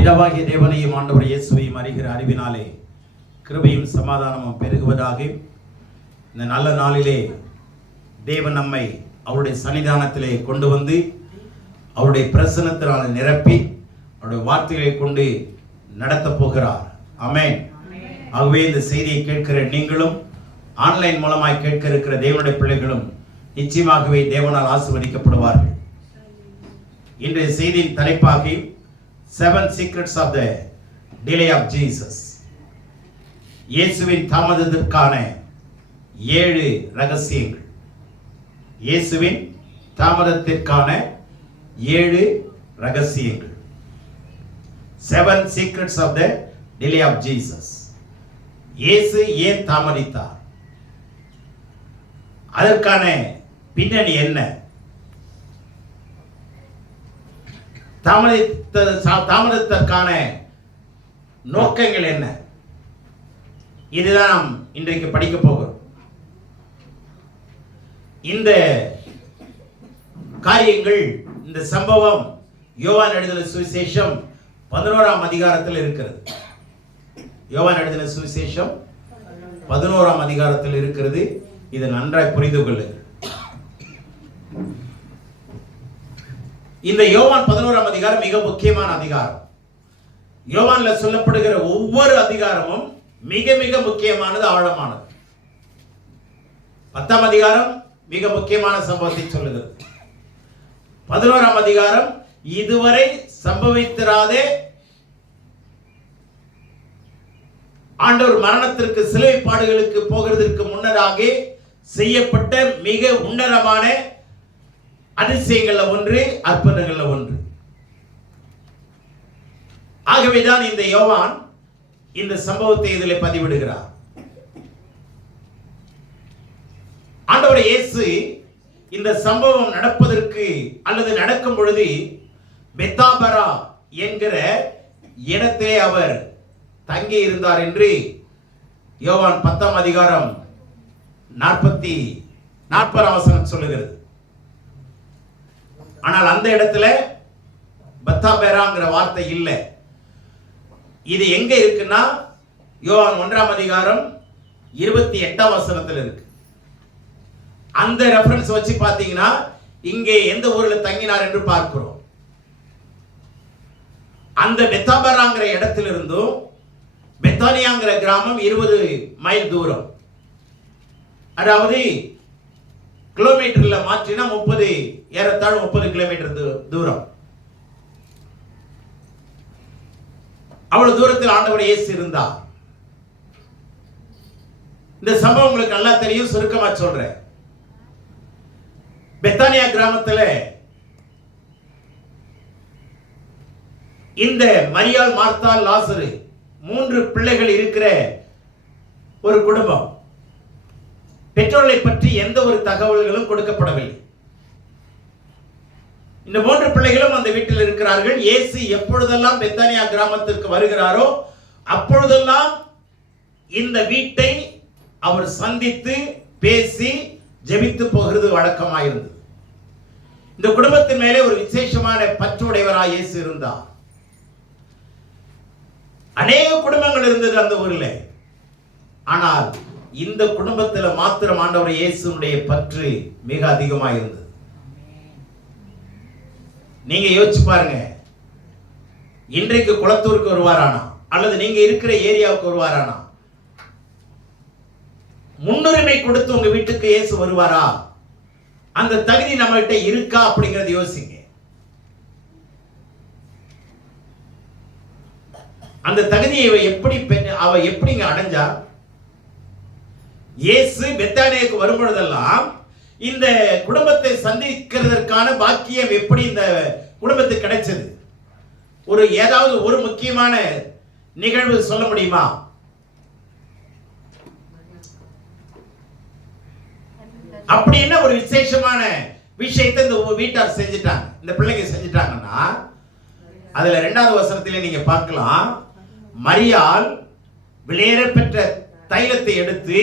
பிதாவாகிய தேவனையும் ஆண்டவர் இயேசுவையும் அறிகிற அறிவினாலே கிருபையும் சமாதானமும் பெருகுவதாக. இந்த நல்ல நாளிலே தேவன் நம்மை அவருடைய சன்னிதானத்திலே கொண்டு வந்து அவருடைய பிரசன்னத்தினால் நிரப்பி அவருடைய வார்த்தைகளை கொண்டு நடத்தப் போகிறார். ஆமென். ஆகவே இந்த செய்தியை கேட்கிற நீங்களும் ஆன்லைன் மூலமாய் கேட்க இருக்கிற தேவனுடைய பிள்ளைகளும் நிச்சயமாகவே தேவனால் ஆசீர்வதிக்கப்படுவார்கள். இன்றைய செய்தியின் தலைப்பாகி 7 Secrets of the Delay of Jesus. இயேசுவின் தாமதத்திற்கான 7 ரகசியங்கள். இயேசுவின் தாமதத்திற்கான 7 ரகசியங்கள். 7 Secrets of the Delay of Jesus. இயேசு ஏன் தாமதித்தார்? அதற்கான பின்னணி என்ன? தாமதத்திற்கான நோக்கங்கள் என்ன? இதுதான் நாம் இன்றைக்கு படிக்க போகிறோம். இந்த காரியங்கள், இந்த சம்பவம் யோவான் எழுதின சுவிசேஷம் 11ஆம் அதிகாரத்தில் இருக்கிறது. யோவான் எழுதின சுவிசேஷம் 11ஆம் அதிகாரத்தில் இருக்கிறது. இதை நன்றாய் புரிந்து கொள்ளுங்கள். இந்த யோவான் 11ஆம் அதிகாரம் மிக முக்கியமான அதிகாரம். யோவான்ல சொல்லப்படுகிற ஒவ்வொரு அதிகாரமும் மிக மிக முக்கியமானது, ஆழமானது. 10ஆம் அதிகாரம் மிக முக்கியமான சம்பவத்தை சொல்லுகிறது. 11ஆம் அதிகாரம் இதுவரை சம்பவித்திராதே ஆண்டவர் மரணத்திற்கு சிலுவை பாடுகளுக்கு போகிறதற்கு முன்னதாக செய்யப்பட்ட மிக உன்னதமான அதிசயங்கள்ல ஒன்று, அற்புதங்கள்ல ஒன்று. ஆகவேதான் இந்த யோவான் இந்த சம்பவத்தை இதில் பதிவிடுகிறார். ஆண்டவர் இயேசு இந்த சம்பவம் நடப்பதற்கு அல்லது நடக்கும் பொழுது பெத்தாபரா என்கிற இடத்திலே அவர் தங்கி இருந்தார் என்று யோவான் 10ஆம் அதிகாரம் 40ஆம் வசனம் சொல்லுகிறது. ஆனால் அந்த இடத்துல பெத்தாபெராங்கிற வார்த்தை இல்லை. இது எங்க இருக்குன்னா யோவான் 1ஆம் அதிகாரம் 28ஆம் வசனத்தில் இருக்கு. அந்த ரெஃபரன்ஸ் வச்சு பார்த்தீங்கன்னா இங்கே எந்த ஊர்ல தங்கினார் என்று பார்க்கிறோம். அந்த பெத்தாபெராங்கிற இடத்திலிருந்தும் பெத்தானியாங்கிற கிராமம் 20 மைல் தூரம், அதாவது கிலோமீட்டர்ல மாற்றினா ஏறத்தாழ 30 கிலோமீட்டர் தூரம். அவ்வளவு தூரத்தில் ஆண்டவர் இயேசு இருந்தார். இந்த சம்பவம் உங்களுக்கு நல்லா தெரியும், சுருக்கமா சொல்றேன். பெத்தானியா கிராமத்தில் இந்த மரியாள், மார்த்தாள், லாசரு 3 பிள்ளைகள் இருக்கிற ஒரு குடும்பம். பெற்றோர்களை பற்றி எந்த ஒரு தகவல்களும் கொடுக்கப்படவில்லை. இந்த 3 பிள்ளைகளும் அந்த வீட்டில் இருக்கிறார்கள். இயேசு எப்பொழுதெல்லாம் பெத்தானியா கிராமத்திற்கு வருகிறாரோ அப்பொழுதெல்லாம் இந்த வீட்டை அவர் சந்தித்து பேசி ஜெபித்து போகிறது வழக்கமாயிருந்தது. இந்த குடும்பத்தின் மேலே ஒரு விசேஷமான பற்றுடையவராய் இயேசு இருந்தார். அநேக குடும்பங்கள் இருந்தது அந்த ஊரில். ஆனால் இந்த குடும்பத்தில் மாத்திரம் ஆண்டவர் இயேசுனுடைய பற்று மிக அதிகமாக இருந்தது. நீங்க யோசிச்சு பாருங்க, இன்றைக்கு குளத்தூருக்கு வருவாரானா அல்லது நீங்க இருக்கிற ஏரியாவுக்கு வருவாரானா, முன்னுரிமை கொடுத்து உங்க வீட்டுக்கு இயேசு வருவாரா? அந்த தகுதி நம்மகிட்ட இருக்கா அப்படிங்கறது யோசிங்க. அந்த தகுதியை அவ எப்படிங்க அடைஞ்சா? இயேசு பெத்தானியாவுக்கு வரும்பொழுதெல்லாம் இந்த குடும்பத்தை சந்திக்கிறதற்கான பாக்கியம் எப்படி இந்த குடும்பத்துக்கு கிடைச்சது? ஏதாவது ஒரு முக்கியமான நிகழ்வு சொல்ல முடியுமா? அப்படி என்ன ஒரு விசேஷமான விஷயத்தை இந்த வீட்டார் செஞ்சுட்டாங்க, இந்த பிள்ளைங்க செஞ்சுட்டாங்கன்னா அதுல 2ஆவது வசனத்திலே நீங்க பார்க்கலாம். மரியாள் விலையேற பெற்ற தைலத்தை எடுத்து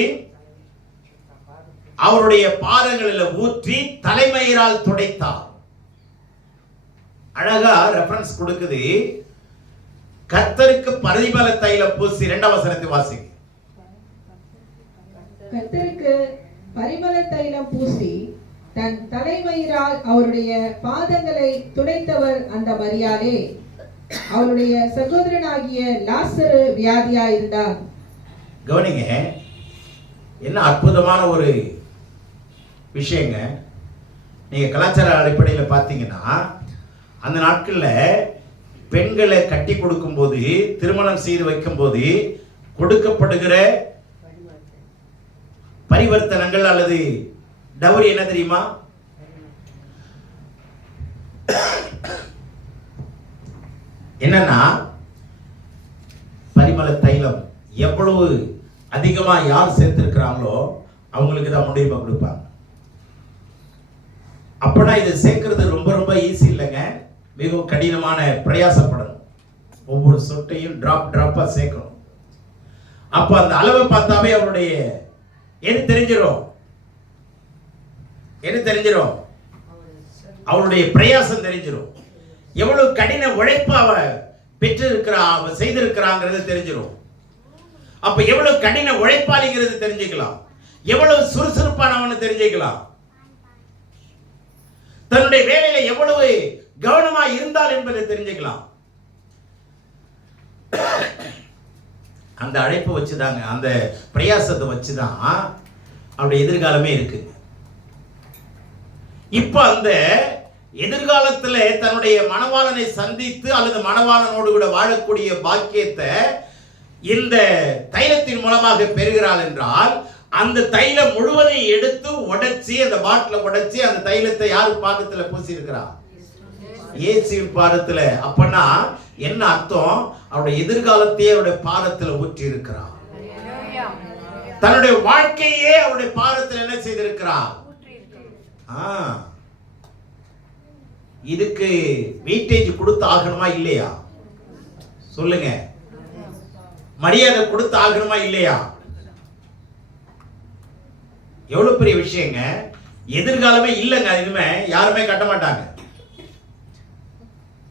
அவருடைய பாதங்களில் ஊற்றி தலைமயிரால் துடைத்தார். அழகா ரெஃபரன்ஸ் கொடுக்குது. கர்த்தருக்கு பரிமள தைலம் பூசி. 2ஆம் வசனத்தை வாசிங்க. கர்த்தருக்கு பரிமள தைலம் பூசி தன் தலைமயிரால் அவருடைய பாதங்களை துடைத்தவர் அந்த மரியாளே. அவருடைய சகோதரனாகிய லாசரு வியாதியாயிருந்தார். கவனிங்க, என்ன அற்புதமான ஒரு விஷயங்க. நீங்க கலாச்சார அடிப்படையில் பார்த்தீங்கன்னா, அந்த நாட்களில் பெண்களை கட்டி கொடுக்கும் போது, திருமணம் செய்து வைக்கும் போது கொடுக்கப்படுகிற பரிவர்த்தனங்கள் அல்லது டவுரி என்ன தெரியுமா? என்னன்னா, பரிமள தைலம் எவ்வளவு அதிகமா யார் சேர்த்திருக்கிறாங்களோ அவங்களுக்கு தான் முன்னுரிமை கொடுப்பாங்க. அப்பனா இதை சேர்க்கிறது ரொம்ப ரொம்ப ஈஸி இல்லைங்க, மிகவும் கடினமான, பிரயாசப்படணும். ஒவ்வொரு சொட்டையும் டிராப்பா சேர்க்கணும். அப்ப அந்த அளவை பார்த்தாவே அவருடைய என்ன தெரிஞ்சிடும், அவருடைய பிரயாசம் தெரிஞ்சிடும். எவ்வளவு கடின உழைப்பு அவ பெற்றிருக்கிறா, அவ செய்திருக்கிறாங்கிறது தெரிஞ்சிடும். அப்ப எவ்வளவு கடின உழைப்பாளிங்கிறது தெரிஞ்சுக்கலாம், எவ்வளவு சுறுசுறுப்பானவன்னு தெரிஞ்சுக்கலாம், தன்னுடைய வேலையில எவ்வளவு கவனமா இருந்தால் என்பதை தெரிஞ்சுக்கலாம். அந்த அழைப்பு வச்சுதாங்க, அந்த பிரயாசத்தை வச்சுதான் அவருடைய எதிர்காலமே இருக்கு. இப்ப அந்த எதிர்காலத்துல தன்னுடைய மணவாளனை சந்தித்து அல்லது மணவாளனோடு கூட வாழக்கூடிய பாக்கியத்தை இந்த தைலத்தின் மூலமாக பெறுகிறாள் என்றால், அந்த தைலம் முழுவதையும் எடுத்து உடைச்சி, அந்த பாட்டில உடைச்சி அந்த தைலத்தை யாரு பாதத்துல பூசி இருக்கிறா? இயேசுவின் பாதத்துல. அப்பனா என்ன அர்த்தம்? அவருடைய எதிர்காலத்தையே அவருடைய பாதத்துல ஊற்றி இருக்கிறார். தன்னுடைய வாழ்க்கையே அவருடைய பாதத்துல என்ன செய்திருக்கிறார்? இதுக்கு வெயிட்டேஜ் கொடுத்து ஆகணுமா இல்லையா? சொல்லுங்க, மரியாதை கொடுத்து ஆகணுமா இல்லையா? எவ்வளவு பெரிய விஷயங்க. எதிர்காலமே இல்லைங்க, இதுமே யாருமே கட்ட மாட்டாங்க.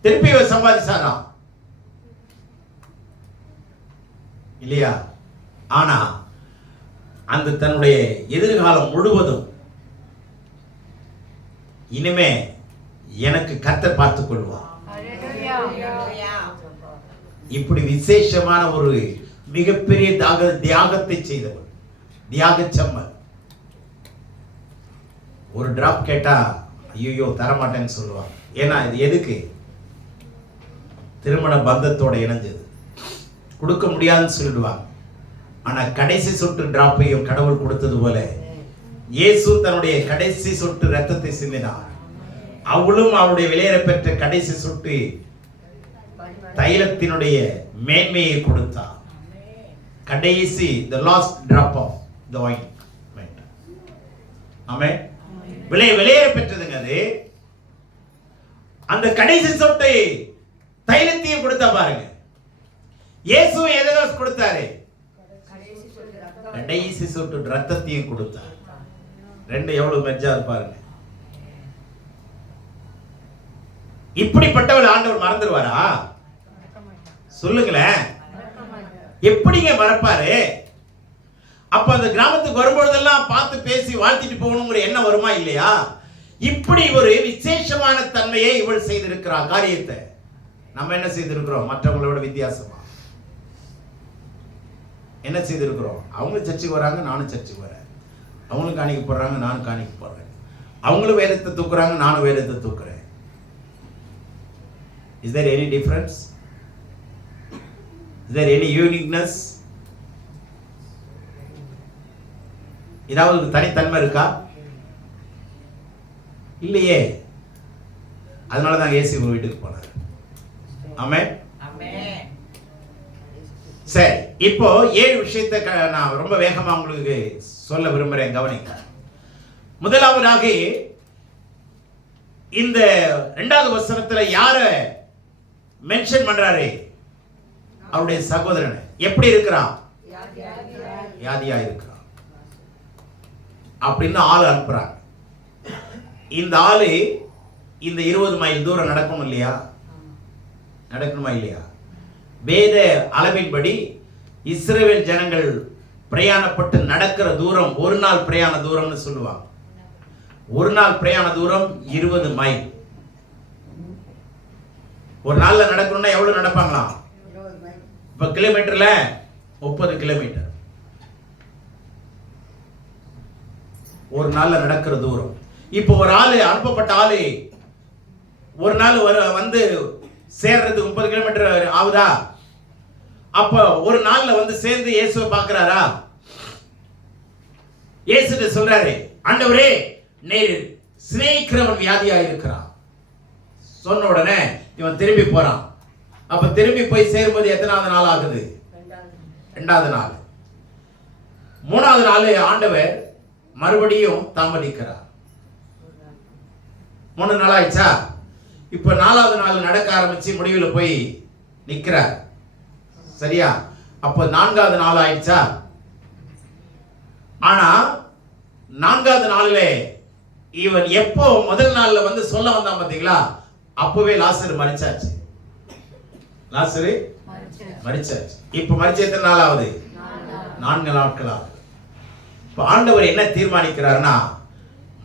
திருப்பி சம்பாதிச்சாரா இல்லையா? ஆனா அந்த தன்னுடைய எதிர்காலம் முழுவதும் இனிமே எனக்கு கர்த்தர் பார்த்துக் கொள்வார். இப்படி விசேஷமான ஒரு மிகப்பெரிய தியாகத்தை செய்தவர், தியாகச்சம்மர். ஒரு டிராப் கேட்டா ஐயோ தரமாட்டேன்னு சொல்லுவாங்க. ஏன்னா இது எதுக்கு? திருமண பந்தத்தோட இணைஞ்சது, கொடுக்க முடியாதுன்னு சொல்லிடுவாங்க. ஆனா கடைசி சொட்டு டிராப்பையும் கடவுள் கொடுத்தது போல இயேசு தன்னுடைய கடைசி சொட்டு ரத்தத்தை சிந்தினார். அவளும் அவருடைய விலையேற பெற்ற கடைசி சொட்டு தைலத்தினுடைய மேன்மையை கொடுத்தார். கடைசி the last drop of the ointment. ஆமென். விலையேற பெற்றதுங்க அது. அந்த கடைசி சொட்டு தைலத்தையும் கொடுத்தா பாருங்க. இயேசு எதை கொடுத்தாரு? கடைசி சொட்டு ரத்தத்தையும் கொடுத்தார். ரெண்டு எவ்வளவு மெச்சா இருப்பாருங்க. இப்படிப்பட்டவள் ஆண்டவர் மறந்துடுவாரா? சொல்லுங்களேன், எப்படிங்க மறப்பாரு? அப்ப அந்த கிராமத்துக்கு வரும்பொழுதெல்லாம் பார்த்து பேசி வாழ்த்திட்டு போகணுங்கிற எண்ணம் வருமா இல்லையா? இப்படி ஒரு விசேஷமான தன்மையை இவள் செய்திருக்கிறார். காரியத்தை நம்ம என்ன செய்திருக்கிறோம்? மற்றவங்களோட வித்தியாசமா என்ன செய்திருக்கிறோம்? அவங்க சர்ச்சுக்கு வராங்க, நானும் சர்ச்சுக்கு வரேன். அவங்களும் காணிக்க போடுறாங்க, நானும் காணிக்க போடுறேன். அவங்களும் வேதத்தை தூக்குறாங்க, நானும் வேதத்தை தூக்குறேன். Is there any difference? Is there any uniqueness? ஏதாவது தனித்தன்மை இருக்கா? இல்லையே. அதனாலதான் இயேசு வீட்டுக்கு போனார். ஆமென். சரி, இப்போ 7 விஷயத்தை நான் ரொம்ப வேகமா உங்களுக்கு சொல்ல விரும்புறேன், கவனிங்க. முதலாவதாக இந்த 2வது வசனத்துல யார மென்ஷன் பண்றாரு? அவருடைய சகோதரனை. எப்படி இருக்கிறான்? வியாதியா இருக்கிறான் அப்படின்னு ஆள் அனுப்புறாங்க. இந்த ஆளு இந்த 20 மைல் தூரம் நடக்கணும் இல்லையா? நடக்கணுமா இல்லையா? வேத அளவின்படி இஸ்ரவேல் ஜனங்கள் பிரயாணப்பட்டு நடக்கிற தூரம் ஒரு நாள் பிரயாண தூரம்னு சொல்லுவாங்க. ஒரு நாள் பிரயாண தூரம் 20 மைல். ஒரு நாள்ல நடக்கணும்னா எவ்வளவு நடப்பாங்களாம்? இப்ப கிலோமீட்டர்ல 30 கிலோமீட்டர் ஒரு நாள்ல நடக்கிற தூரம். இப்போ ஒரு ஆளு, அனுப்பப்பட்ட ஆளு ஒரு நாள் வந்து சேர்றதுக்கு 30 கிலோமீட்டர் ஆகுதா? அப்ப ஒரு நாள்ல வந்து சேர்ந்து இயேசுவை பார்க்கிறாரா? இயேசு சொல்றாரு, ஆண்டவரே நீர் சிநேகிக்கிறவன் வியாதியா இருக்கிறான். சொன்ன உடனே இவன் திரும்பி போறான். அப்ப திரும்பி போய் சேரும்போது எத்தனாவது நாள் ஆகுது? 2வது நாள். 3வது நாள் ஆண்டவர் மறுபடியும் தாமதிக்கிறார். 3 நாள் ஆயிடுச்சா? இப்ப 4வது நாள் நடக்க ஆரம்பிச்சு முடிவில் போய் நிக்கிறார். சரியா? அப்ப 4வது நாள் ஆயிடுச்சா? ஆனா 4வது நாள்ல இவன் எப்போ முதல் நாள்ல வந்து சொல்ல வந்தான் பாத்தீங்களா? அப்பவே லாசரு மரிச்சாச்சு. லாசரு மரிச்சாச்சு. இப்ப மரிச்ச எத்தனை நாள் ஆகுது? 4 நாட்கள் ஆகுது. இப்ப ஆண்டவர் என்ன தீர்மானிக்கிறார்னா,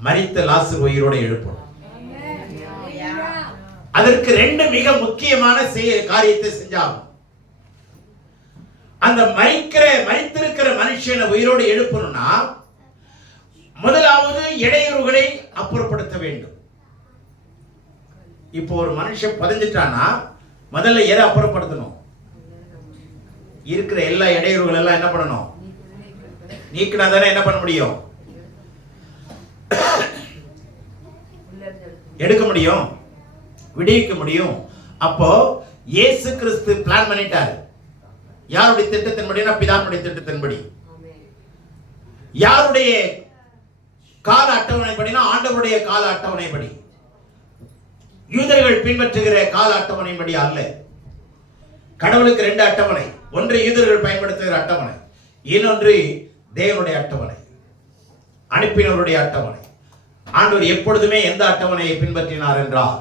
மரித்த லாசரு உயிரோட எழுப்பணும். அதற்கு 2 மிக முக்கியமான காரியத்தை செஞ்சாகும். அந்த மரித்திருக்கிற மனுஷனை உயிரோடு எழுப்பணும்னா முதலாவது இடையூறுகளை அப்புறப்படுத்த வேண்டும். இப்போ ஒரு மனுஷன் பதிஞ்சிட்டானா முதல்ல எதை அப்புறப்படுத்தணும்? இருக்கிற எல்லா இடையூறுகள் எல்லாம் என்ன பண்ணணும்? நீக்கினா தானே என்ன பண்ண முடியும்? எடுக்க முடியும், விடுவிக்க முடியும். அப்போ இயேசு கிறிஸ்து பிளான் பண்ணிட்டார். யாருடைய திட்டத்தின்படினா பிதாவுடைய திட்டத்தின்படி. யாருடைய கால அட்டவணைப்படினா ஆண்டவருடைய கால அட்டவணைப்படி. யூதர்கள் பின்பற்றுகிற கால அட்டவணைப்படி அல்ல. கடவுளுக்கு 2 அட்டவணை. ஒன்று யூதர்கள் பயன்படுத்துகிற அட்டவணை, இன்னொன்று தேவனுடைய அட்டவணை, அனுப்பினவருடைய அட்டவணை. ஆண்டவர் எப்பொழுதுமே எந்த அட்டவணையை பின்பற்றினார் என்றால்,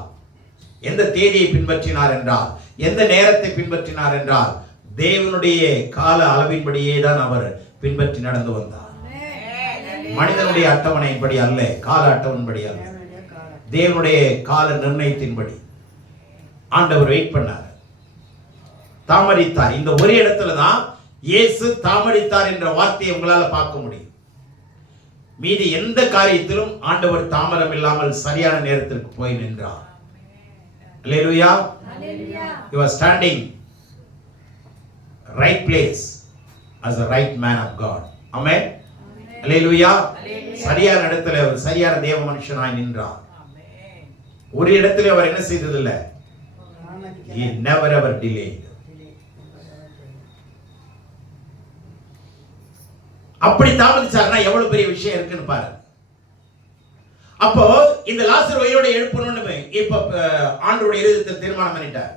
எந்த தேதியை பின்பற்றினார் என்றால், எந்த நேரத்தை பின்பற்றினார் என்றால் தேவனுடைய கால அளவின்படியே தான் அவர் பின்பற்றி நடந்து வந்தார். மனிதனுடைய அட்டவணைப்படி அல்ல, கால அட்டவணைப்படி அல்ல, தேவனுடைய கால நிர்ணயத்தின்படி ஆண்டவர் வெயிட் பண்ணார், தாமதித்தார். இந்த ஒரு இடத்துல தான் இயேசு தாமதித்தார் என்ற வார்த்தையை உங்களால பார்க்க முடியும். மீதி எந்த காரியத்திலும் ஆண்டவர் தாமதம் இல்லாமல் சரியான நேரத்திற்கு போய் நின்றார். Hallelujah. He was standing right place as a right man of God. Amen. Hallelujah. சரியான இடத்துல அவர் சரியான தேவ மனுஷனாய் நின்றார். ஒரு இடத்துல அவர் என்ன செய்ததில்லை? He never ever delayed. அப்படி தாமதிச்சாருன்னா எவ்வளவு பெரிய விஷயம் இருக்குன்னு பாருங்க. அப்போ இந்த லாசர் உயிரோட எழுப்பணும்னு இப்ப ஆண்டவருடைய இருதயத்தை தீர்மானம் பண்ணிட்டார்.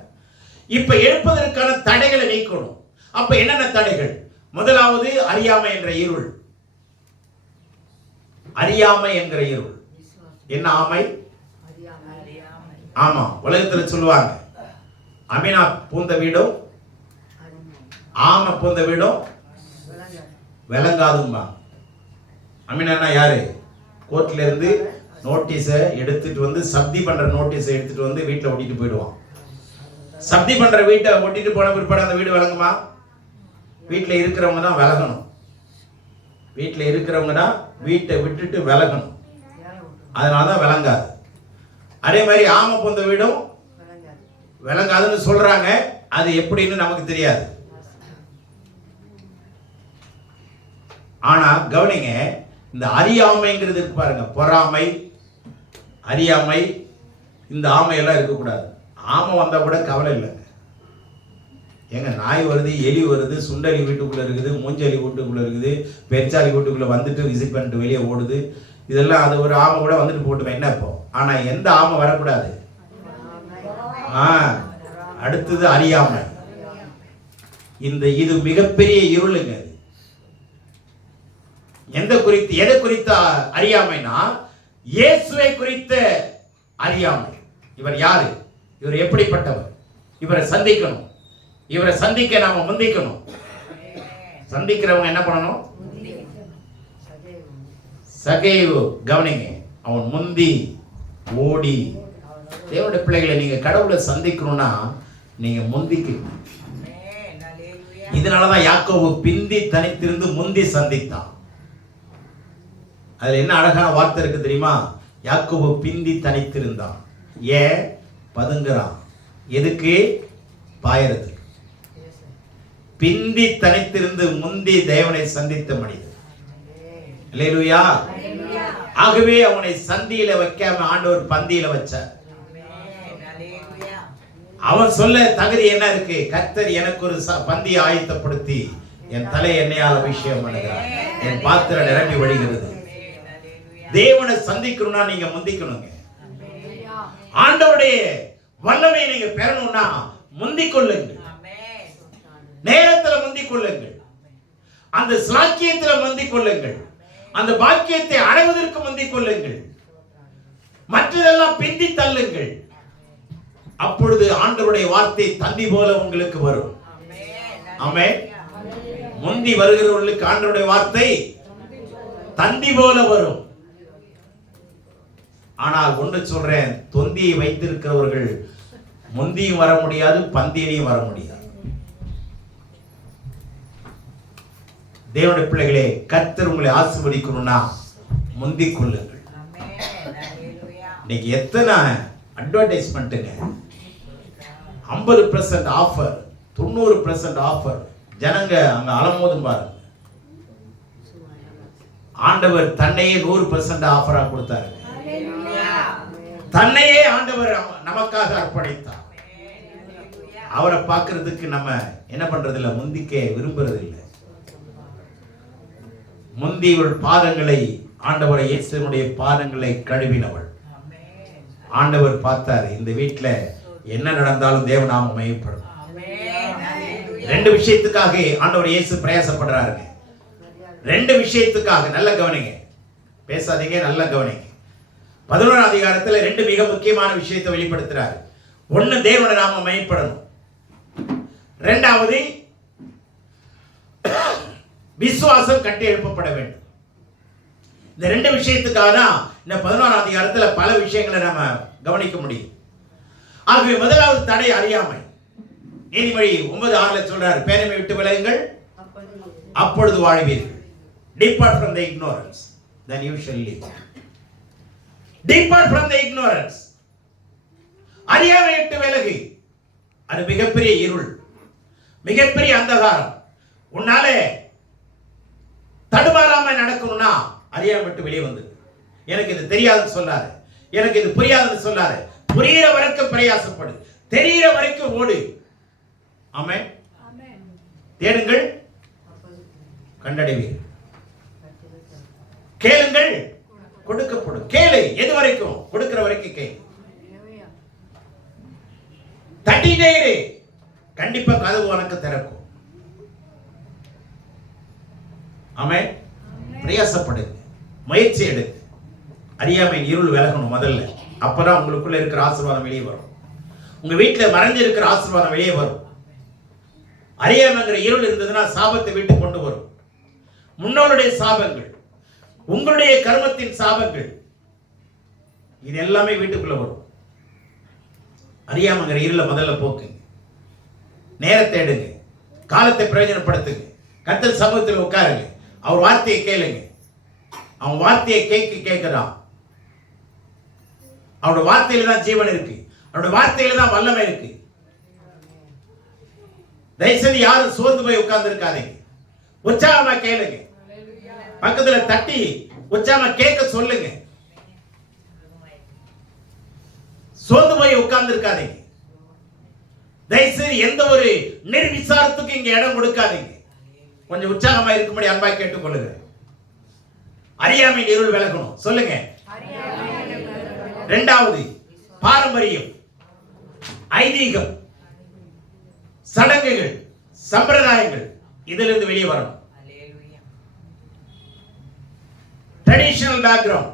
இப்ப எழுப்பதற்கான தடைகளை நீக்கணும். அப்ப என்னென்ன தடைகள்? முதலாவது அறியாமை என்ற இருள். அறியாமை என்கிற இருள். என்ன ஆமை? ஆமா, உலகத்துல சொல்லுவாங்க அமீனா பூந்த வீடும் ஆமை பூந்த வீடும் விளங்காதும்பா. அமீனா யாரு? கோர்ட்ல இருந்து நோட்டீஸை எடுத்துட்டு வந்து, சப்தி பண்ற நோட்டீஸை எடுத்துட்டு வந்து வீட்டில் ஒட்டிட்டு போயிடுவான். சப்தி பண்ற வீட்டை ஒட்டிட்டு போன பிற்பாடு அந்த வீடு விளங்குமா? வீட்டில் இருக்கிறவங்க தான் விலகணும். வீட்டில் இருக்கிறவங்க தான் வீட்டை விட்டுட்டு விலகணும். அதனால தான் விளங்காது. அதே மாதிரி ஆமை போந்த வீடும் விளங்காதுன்னு சொல்றாங்க. அது எப்படின்னு நமக்கு தெரியாது. ஆனா கவனிங்க, இந்த அறியாமைங்கிறது இருக்கு பாருங்க, பொறாமை, அறியாமை, இந்த ஆமையெல்லாம் இருக்கக்கூடாது. ஆமை வந்தா கூட கவலை இல்லைங்க. எங்க நாய் வருது, எலி வருது, சுண்டலி வீட்டுக்குள்ள இருக்குது, மூஞ்சலி வீட்டுக்குள்ள இருக்குது, பெருச்சாலி வீட்டுக்குள்ள வந்துட்டு விசிட் பண்ணிட்டு வெளியே ஓடுது. இதெல்லாம் அது ஒரு ஆமை கூட வந்துட்டு போட்டுவேன் என்ன இப்போ. ஆனா எந்த ஆமை வரக்கூடாது? அடுத்தது அறியாமை. இது மிகப்பெரிய இருளுங்க. எதை குறித்த அறியாமைனா இயேசுவை குறித்த அறியாமை. இவர் யாரு? இவர் எப்படிப்பட்டவர்? இவரை சந்திக்கணும், இவரை சந்திக்க நாம முந்திக்கணும். சந்திக்கிறவங்க என்ன பண்ணணும்? சகேவு கவனிங்க, அவன் முந்தி ஓடி. தேவனுடைய பிள்ளைகளை நீங்க கடவுளை சந்திக்கணும்னா நீங்க முந்திக்கணும். இதனாலதான் யாக்கோபு பிந்தி தனித்திருந்து முந்தி சந்தித்தான். அதுல என்ன அழகான வார்த்தை இருக்கு தெரியுமா? யாக்கோபு பிந்தி தனித்திருந்தான். ஏன் பதுங்குறான்? எதுக்கு? பாயறதுக்கு. பிந்தி தனித்திருந்து முந்தி தேவனை சந்தித்த மனிதன். அல்லேலூயா. ஆகவே அவனை சந்தியில வைக்காம ஆண்டவர் பந்தியில வச்சார். அவன் சொல்ல தகுதி என்ன இருக்கு? கர்த்தர் எனக்கு ஒரு பந்தியை ஆயத்தப்படுத்தி என் தலை எண்ணெயால் அபிஷேகம் பண்ணுகிறார், என் பாத்திரம் நிரம்பி வழிகிறது. தேவனை சந்திக்கணும்னா நீங்க முந்திக்கணுங்க. ஆண்டவருடைய வல்லமையை நீங்க பெறணும்னா முந்திக் கொள்ளுங்கள். நேரத்துல முந்திக் கொள்ளுங்கள். அந்த சாக்கியத்துல முந்திக் கொள்ளுங்கள். அந்த பாக்கியத்தை அடைவதற்கு முந்திக் கொள்ளுங்கள். மற்றதெல்லாம் பிந்தி தள்ளுங்கள். அப்பொழுது ஆண்டவருடைய வார்த்தை தந்தி போல உங்களுக்கு வரும். ஆமென். முந்தி வருகிறவர்களுக்கு ஆண்டவருடைய வார்த்தை தந்தி போல வரும். ஆனால் ஒன்று சொல்றேன், தொந்தியை வைத்திருக்கிறவர்கள் முந்தியும் வர முடியாது, பந்தியிலையும் வர முடியாது. தேவனுடைய பிள்ளைகளே, கர்த்தர் உங்களை ஆசீர்வதிக்கணும்னா முந்திக் கொள்ளுங்கள். இன்னைக்கு எத்தனை அட்வர்டைஸ்மெண்ட்டுங்க, 50% ஆஃபர், 90% ஆஃபர். ஜனங்க அங்க அலமோதும் பாருங்க. ஆண்டவர் தன்னையே 100% ஆஃபரா கொடுத்தாரு. தன்னையே ஆண்டவர் நமக்காக அர்ப்பணித்தார். அவரை பார்க்கிறதுக்கு நம்ம என்ன பண்றது இல்ல, முந்திக்க விரும்புறது இல்லை. முந்தியவள் பாதங்களை, ஆண்டவரை இயேசுனுடைய பாதங்களை கழுவினவள். ஆண்டவர் பார்த்தாரு, இந்த வீட்டுல என்ன நடந்தாலும் தேவநாமம் மையப்படும். ரெண்டு விஷயத்துக்காக ஆண்டவர் இயேசு பிரயாசப்படுறாருங்க. ரெண்டு விஷயத்துக்காக. நல்ல கவனிங்க, பேசாதீங்க, நல்ல கவனிங்க. 11ஆம் அதிகாரத்துல ரெண்டு மிக முக்கியமான விஷயத்தை வெளிப்படுத்துறாரு. ஒண்ணு, தேவன நாமம் மையப்படணும். இரண்டாவது, விசுவாசம் கட்டி எழுப்பப்பட வேண்டும். இந்த ரெண்டு விஷயத்துக்காக தான் இந்த 11ஆம் அதிகாரத்துல பல விஷயங்களை நாம கவனிக்க முடியும். ஆகவே முதலாவது தடை அறியாமை. நீதிமொழி 9:6 சொல்றாரு, பேரமை விட்டு விலகுங்கள், அப்பொழுது வாழ்வீர்கள். Depart from the ignorance, then you shall live. Depart from the ignorance. அறியாமை விட்டு விலகு. அது மிகப்பெரிய இருள், மிகப்பெரிய அந்தகாரம். உன்னால தடுமாறாம நடக்கணும்னா அறியாமை விட்டு வெளியே வந்து, எனக்கு இது தெரியாதுன்னு சொல்லாரு, எனக்கு இது புரியாதுன்னு சொல்லாரு. புரிகிற வரைக்கும் பிரயாசப்படு, தெரிகிற வரைக்கும் ஓடு. ஆமென். தேடுங்கள், கண்டடைவீர்கள். கேளுங்கள், கொடுக்கப்படும். கேளு, எது வரைக்கும்? கொடுக்கிற வரைக்கும் கேளு. தட்டிட்டே இரு, கண்டிப்பா கதவு உனக்கு திறக்கும். ஆமென். பிரயாசப்படு, முயற்சி எடு. அறியாமை இருள் விலகணும் முதல்ல. அப்பதான் உங்களுக்குள்ள இருக்கிற ஆசீர்வாதம் வெளியே வரும். உங்க வீட்டுல மறைஞ்சு இருக்கிற ஆசீர்வாதம் வெளியே வரும். அறியாமைங்கிற இருள் இருந்ததுன்னா சாபத்தை வீட்டுக்கு கொண்டு வரும். முன்னோருடைய சாபங்கள், உங்களுடைய கர்மத்தின் சாபங்கள், இது எல்லாமே வீட்டுக்குள்ள வரும். அறியாமைங்கிற இருளை முதல்ல போக்குங்க. நேரத்தை எடுங்க, காலத்தை பிரயோஜனப்படுத்துங்க. கர்த்தர் சமூகத்தில் உட்காருங்க, அவர் வார்த்தையை கேளுங்க. அவன் வார்த்தையை கேட்கிறான். அவனோட வார்த்தையில தான் ஜீவன் இருக்கு, அவனோட வார்த்தையில தான் வல்லமை இருக்கு. தயவுசெய்து யாரும் சோர்ந்து போய் உட்கார்ந்து இருக்காதீங்க, உற்சாகமா கேளுங்க. பக்கத்துல தட்டி உற்சாகமா கேட்க சொல்லுங்க. சோர்ந்து போய் உட்கார்ந்து இருக்காதீங்க. தயவுசெய்து எந்த ஒரு நிர்விசாரத்துக்கு இங்க இடம் கொடுக்காதீங்க. கொஞ்சம் உற்சாகமா இருக்கும்படி அன்பாய் கேட்டுக்கொள்ளுகிறேன். அறியாமை இருள் விலகணும். சொல்லுங்க. இரண்டாவது, பாரம்பரியம், ஐதீகம், சடங்குகள், சம்பிரதாயங்கள், இதிலிருந்து வெளியே வரணும். ட்ரெடிஷனல் பேக்ரவுண்ட்,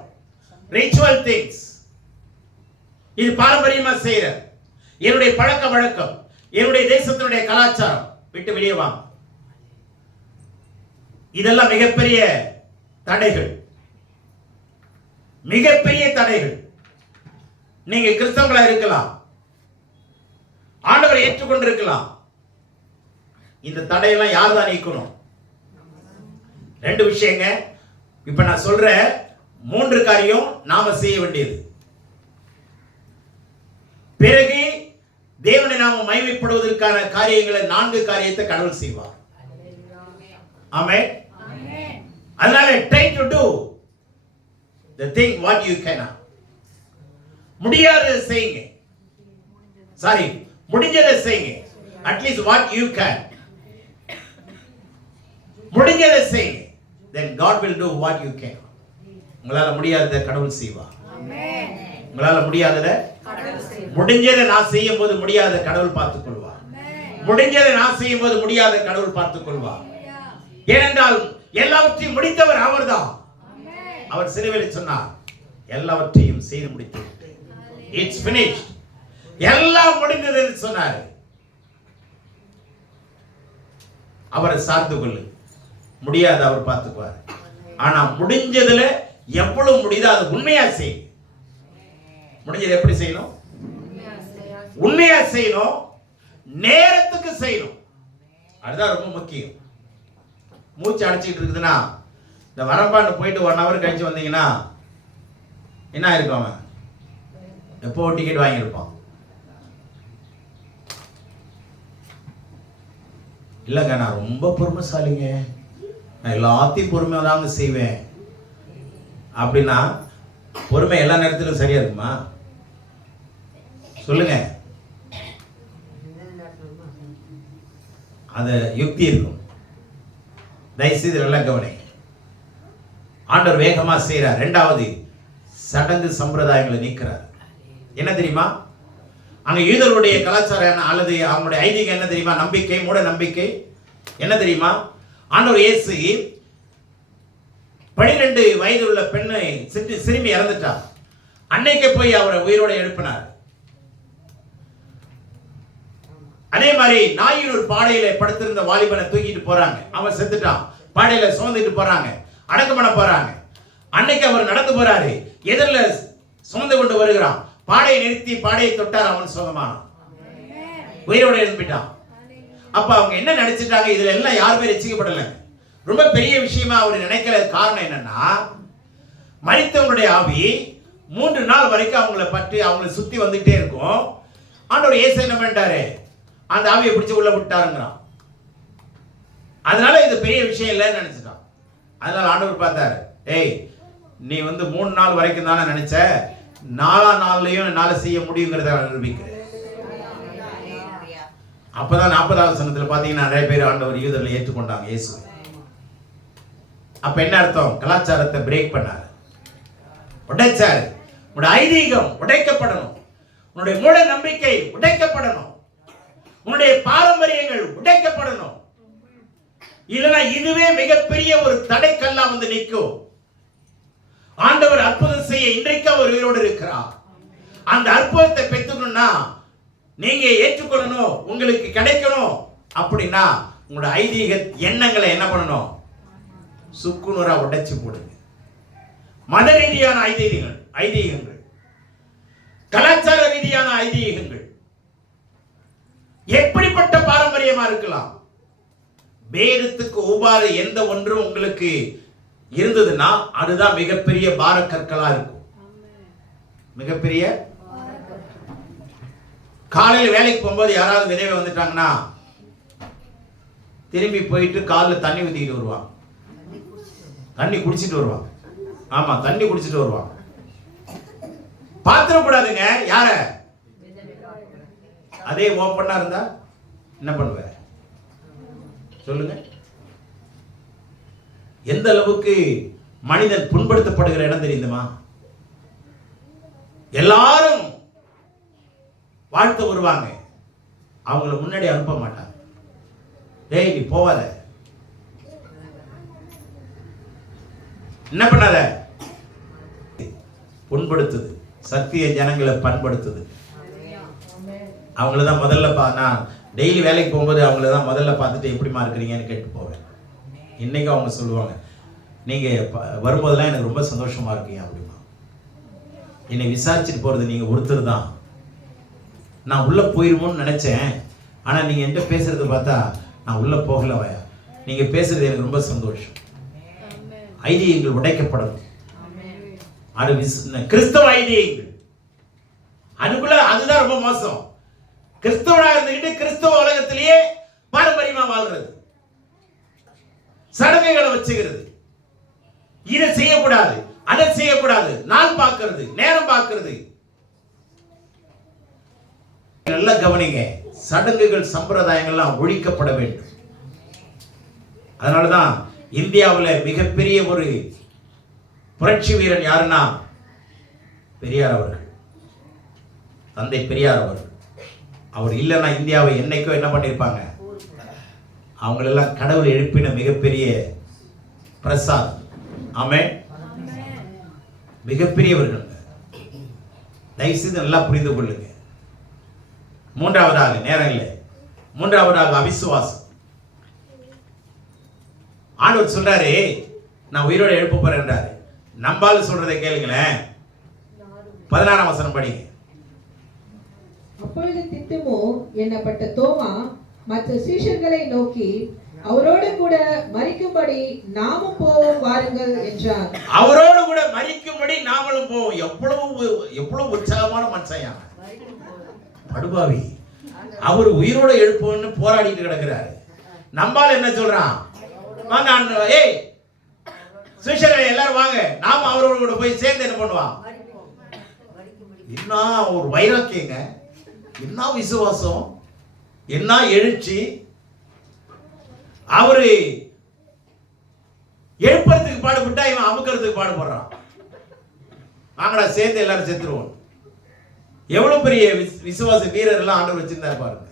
ரிச்சுவல் திங்ஸ், இது பாரம்பரியமா செய்யற என்னுடைய பழக்க வழக்கம், என்னுடைய தேசத்தினுடைய கலாச்சாரம் விட்டு வெளியே வாங்க. இதெல்லாம் மிகப்பெரிய தடைகள், மிகப்பெரிய தடைகள். நீங்க கிறிஸ்தவங்களா இருக்கலாம், ஆண்டவரை ஏற்றுக்கொண்டிருக்கலாம். இந்த தடையெல்லாம் யார் தான் நீக்கணும்? 2 விஷயங்க. இப்ப நான் சொல்ற 3 காரியம் நாம செய்ய வேண்டியது. பிறகு தேவனை நாம மகிமைப்படுவதற்கான காரியங்களை 4 காரியத்தை கடவுள் செய்வார். ஆமென். அதனால try to do the thing what you cannot. முடியாததை செய்யுங்க. சாரி, முடிஞ்சதை செய்யுங்க. At least what you can. முடிஞ்சதை செய்யுங்க. Then God will do what you can. உங்களால முடியாததை கடவுள் செய்வார். ஆமென். உங்களால முடியாததை கடவுள் செய்வார். முடிஞ்சதை நான் செய்யும்போது முடியாத கடவுள் பார்த்துக் கொள்வார். முடிஞ்சதை நான் செய்யும்போது முடியாத கடவுள் பார்த்துக் கொள்வார். ஏனென்றால் எல்லாவற்றையும் முடித்தவர் அவர்தான். அவர் சிலுவையில் சொன்னார், எல்லாவற்றையும் செய்து முடித்து விட்டேன். It's finished. எல்லாம் முடிந்தது என்று சொன்னார். அவரை சார்ந்து கொள்ளு. முடியாது, அவர் பார்த்துக்குவார். ஆனா முடிஞ்சதுல எவ்வளவு முடியுதோ அது உண்மையா செய். முடிஞ்சது எப்படி செய்யணும்? உண்மையா செய்யணும், நேரத்துக்கு செய்யணும். அதுதான் ரொம்ப முக்கியம். மூச்சு அடைச்சிட்டு இருக்குதுன்னா, இந்த வரம்பாண்டு போயிட்டு 1 hour கழிச்சு வந்தீங்கன்னா என்ன ஆயிருக்கும்? அவன் எப்போ டிக்கெட் வாங்கியிருப்பான். இல்லைங்க, நான் ரொம்ப பொறுமைசாலிங்க, நான் எல்லாத்தையும் பொறுமையாக தாங்க செய்வேன் அப்படின்னா பொறுமை எல்லா நேரத்திலும் சரியா இருக்குமா? சொல்லுங்க. அது யுக்தி இருக்கும். தயவுசெய்து நல்லா கவனிங்க. ஆண்டவர் வேகமா செய்யறார். 2வது, சடங்கு சம்பிரதாயங்களை நீக்கிறார். என்ன தெரியுமா? அங்க யூதர்களுடைய கலாச்சாரம் அல்லது அவங்களுடைய ஐதீகம் என்ன தெரியுமா? நம்பிக்கை, மூட நம்பிக்கை. என்ன தெரியுமா? ஆண்டவர் இயேசு 12 வயது உள்ள பெண்ணை சிறுமி இறந்துட்டா. அன்னைக்கு போய் அவரை உயிரோட எழுப்பினார். அதே மாதிரி நாயூர் பாடையில படுத்திருந்த வாலிபனை தூக்கிட்டு போறாங்க. அவன் செத்துட்டான். பாடையில சுமந்துட்டு போறாங்க, அடக்கம் பண்ண போறாங்க. அன்னைக்கு அவர் நடந்து போறாரு, எதிரில் சுமந்து கொண்டு வருகிறான். பாடையை நிறுத்தி பாடையை தொட்டார், அவன் சுகமானான், உயிரோட எழுப்பிட்டான். அப்ப அவங்க என்ன நினைச்சிட்டாங்க? இதுல எல்லாம் யாருமே ரட்சிக்கப்படல. ரொம்ப பெரிய விஷயமா அவர் நினைக்கிற காரணம் என்னன்னா, மரித்தவங்களுடைய ஆவி 3 நாள் வரைக்கும் அவங்கள பற்றி அவங்களை சுத்தி வந்துட்டே இருக்கும். ஆண்டவர் இயேசு என்ன பண்ணிட்டாரு? அந்த ஆவியை பிடிச்சு உள்ள விட்டாருங்கிறான். அதனால இது பெரிய விஷயம் இல்லைன்னு நினைச்சிட்டான். அதனால ஆண்டவர் பார்த்தாரு, ஏய், நீ 3 நாள் வரைக்கும் தானே நினைச்ச, 4ஆம் நாள்லயும் என்னால செய்ய முடியுங்கிறத நிரூபிக்கிறேன். அப்பதான் 40வது வசனத்துல பாத்தீங்கன்னா நிறைய பேர் ஆண்டவர் யூதர்களை ஏற்றுக்கொண்டாங்க இயேசு. அப்ப என்ன அர்த்தம்? கலாச்சாரத்தை பிரேக் பண்ணாரு, உடைச்சாரு. உன்னுடைய ஐதீகம் உடைக்கப்படணும், உன்னுடைய மூட நம்பிக்கை உடைக்கப்படணும், உன்னுடைய பாரம்பரியங்கள் உடைக்கப்படணும். இல்லைன்னா இதுவே மிகப்பெரிய ஒரு தடைக்கல்லா வந்து நிற்கும். ஆண்டவர் அற்புதம் செய்ய இன்றைக்கு அவர் உயிரோடு இருக்கிறார். அந்த அற்புதத்தை பெற்றுக்கணும்னா நீங்க ஏற்றுக்கொள்ளணும், உங்களுக்கு கிடைக்கணும். அப்படின்னா உங்களுடைய ஐதீக எண்ணங்களை என்ன பண்ணணும்? சுக்குநூறா உடைச்சு போடுங்க. மத ரீதியான ஐதீகங்கள், கலாச்சார ரீதியான ஐதீகங்கள் எப்படிப்பட்ட பாரம்பரியமா இருக்கலாம். வேதத்துக்கு ஒவ்வாறு எந்த ஒன்றும் உங்களுக்கு இருந்ததுன்னா அதுதான் மிகப்பெரிய பாரக்கற்களா இருக்கும். மிகப்பெரிய காலையில் வேலைக்கு போகும்போது யாராவது விதவை வந்துட்டாங்கன்னா திரும்பி போயிட்டு காலில் தண்ணி ஊத்திக்கிட்டு வருவாங்க, தண்ணி குடிச்சிட்டு வருவாங்க. ஆமா, தண்ணி குடிச்சிட்டு வருவாங்க. பாத்திரக்கூடாதுங்க யார. அதே ஓப்பனா இருந்தா என்ன பண்ணுவ? சொல்லுங்க. எந்த அளவுக்கு மனிதன் புண்படுத்தப்படுகிற இடம் தெரியுமா? எல்லாரும் வாழ்த்து வருவாங்க, அவங்கள முன்னாடி அனுப்ப மாட்டாங்க. டேய், நீ போவாத, என்ன பண்ணாத. புண்படுத்துது, சத்திய ஜனங்களை பண்படுத்துது. அவங்கள தான் முதல்ல நான் டெய்லி வேலைக்கு போகும்போது அவங்கள தான் முதல்ல பார்த்துட்டு எப்படிமா இருக்கிறீங்கன்னு கேட்டு போவேன். இன்னைக்கு அவங்க சொல்லுவாங்க, நீங்கள் வரும்போதெல்லாம் எனக்கு ரொம்ப சந்தோஷமா இருக்கீங்க அப்படிமா. என்னை விசாரிச்சுட்டு போகிறது நீங்கள் ஒருத்தர் தான். நான் உள்ளே போயிருமோன்னு நினச்சேன், ஆனால் நீங்கள் என்கிட்ட பேசுகிறத பார்த்தா நான் உள்ளே போகலவையா. நீங்கள் பேசுகிறது எனக்கு ரொம்ப சந்தோஷம். ஐதீகங்கள் உடைக்கப்படணும். அது கிறிஸ்தவ ஐதீகங்கள். அதுக்குள்ள அதுதான் ரொம்ப மோசம். கிறிஸ்தவனாக இருந்துக்கிட்டு கிறிஸ்தவ உலகத்திலேயே பாரம்பரியமா வாழ்றது, சடங்குகளை வச்சுக்கிறது, இதை செய்யக்கூடாது அதை செய்யக்கூடாது, நாள் பார்க்கிறது, நேரம் பார்க்கிறது. நல்லா கவனிங்க, சடங்குகள் சம்பிரதாயங்கள்லாம் ஒழிக்கப்பட வேண்டும். அதனாலதான் இந்தியாவில் மிகப்பெரிய ஒரு புரட்சி வீரன் யாருன்னா பெரியார் அவர்கள், தந்தை பெரியார் அவர்கள். அவர் இல்லைன்னா இந்தியாவை என்னைக்கோ என்ன பண்ணியிருப்பாங்க. அவங்களெல்லாம் கடவுள் எழுப்பின மிகப்பெரிய பிரசாத். ஆமென். மிகப்பெரியவர்கள். தயவுசெய்து நல்லா புரிந்து கொள்ளுங்க. மூன்றாவதாக, நேரம் இல்லை, மூன்றாவதாக அவிசுவாசம். ஆண்டவர் சொல்றாரு, நான் உயிரோடு எழுப்ப போறேன்றாரு. நம்பால சொல்றதை கேளுங்களேன். 16ஆம் வசனம் படிங்க. அப்பொழுது தித்துமு என்னப்பட்ட தோமா மற்ற சீஷர்களை நோக்கி, அவரோடு கூட மரிக்கும்படி நாமும் போவோம் வாருங்கள் என்றார். அவரோடு கூட மரிக்கும்படி நாமளும் போவோம். எவ்வளவு உற்சாகமான மனுஷன் படுபாவி. அவர் உயிரோட எழுப்போன்னு போராடிட்டு கிடக்கிறாரு. நம்பால என்ன சொல்றான், வாங்க ஏய் சீஷர்களே எல்லாரும் வாங்க, நாம அவரோட கூட போய் சேர்ந்து என்ன பண்ணுவான். என்ன ஒரு வைராக்கியங்க, என்ன விசுவாசம், என்ன எழுச்சி. அவரு எழுப்புறதுக்கு பாடுபட்டா இவன் அமுக்கிறதுக்கு பாடுபடுறான். வாங்கடா சேர்ந்து எல்லாரும் செத்துருவோம். எவ்வளவு பெரிய விசுவாச வீரர் எல்லாம் ஆண்டவர் வச்சிருந்தாரு பாருங்க.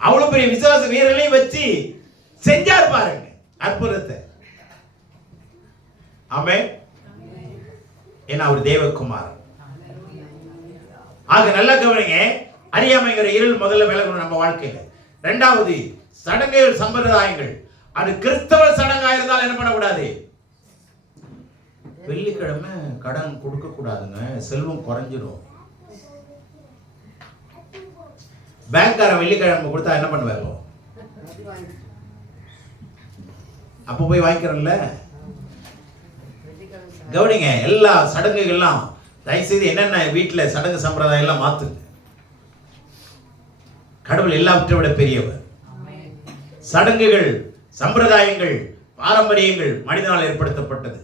அவ்வளவு பெரிய விசுவாச வீரர்களையும் வச்சு செஞ்சார் பாருங்க அற்புதத்தை. ஆமென். ஏன்னா அவர் தேவகுமார். ஆக நல்லா கவனிங்க, அறியாமைங்கிற இருள் முதல்ல விலகணும் நம்ம வாழ்க்கையில. இரண்டாவது, சடங்குகள் சம்பிரதாயங்கள். அது கிறிஸ்தவ சடங்கா இருந்தால் என்ன பண்ணக்கூடாது, வெள்ளிக்கிழமை கடன் கொடுக்க கூடாதுங்க, செல்வம் குறைஞ்சிடும். பேங்க்காரன் வெள்ளிக்கிழமை கொடுத்தா என்ன பண்ணுவாங்க, அப்ப போய் வாங்கிக்கிறோம்ல. கவனிங்க, எல்லா சடங்குகள்லாம் தயவுசெய்து என்னென்ன வீட்டில் சடங்கு சம்பிரதாயம் எல்லாம் மாத்துங்க. கடவுள் எல்லாவற்றை விட பெரியவர். சடங்குகள் சம்பிரதாயங்கள் பாரம்பரியங்கள் மனிதனால் ஏற்படுத்தப்பட்டது.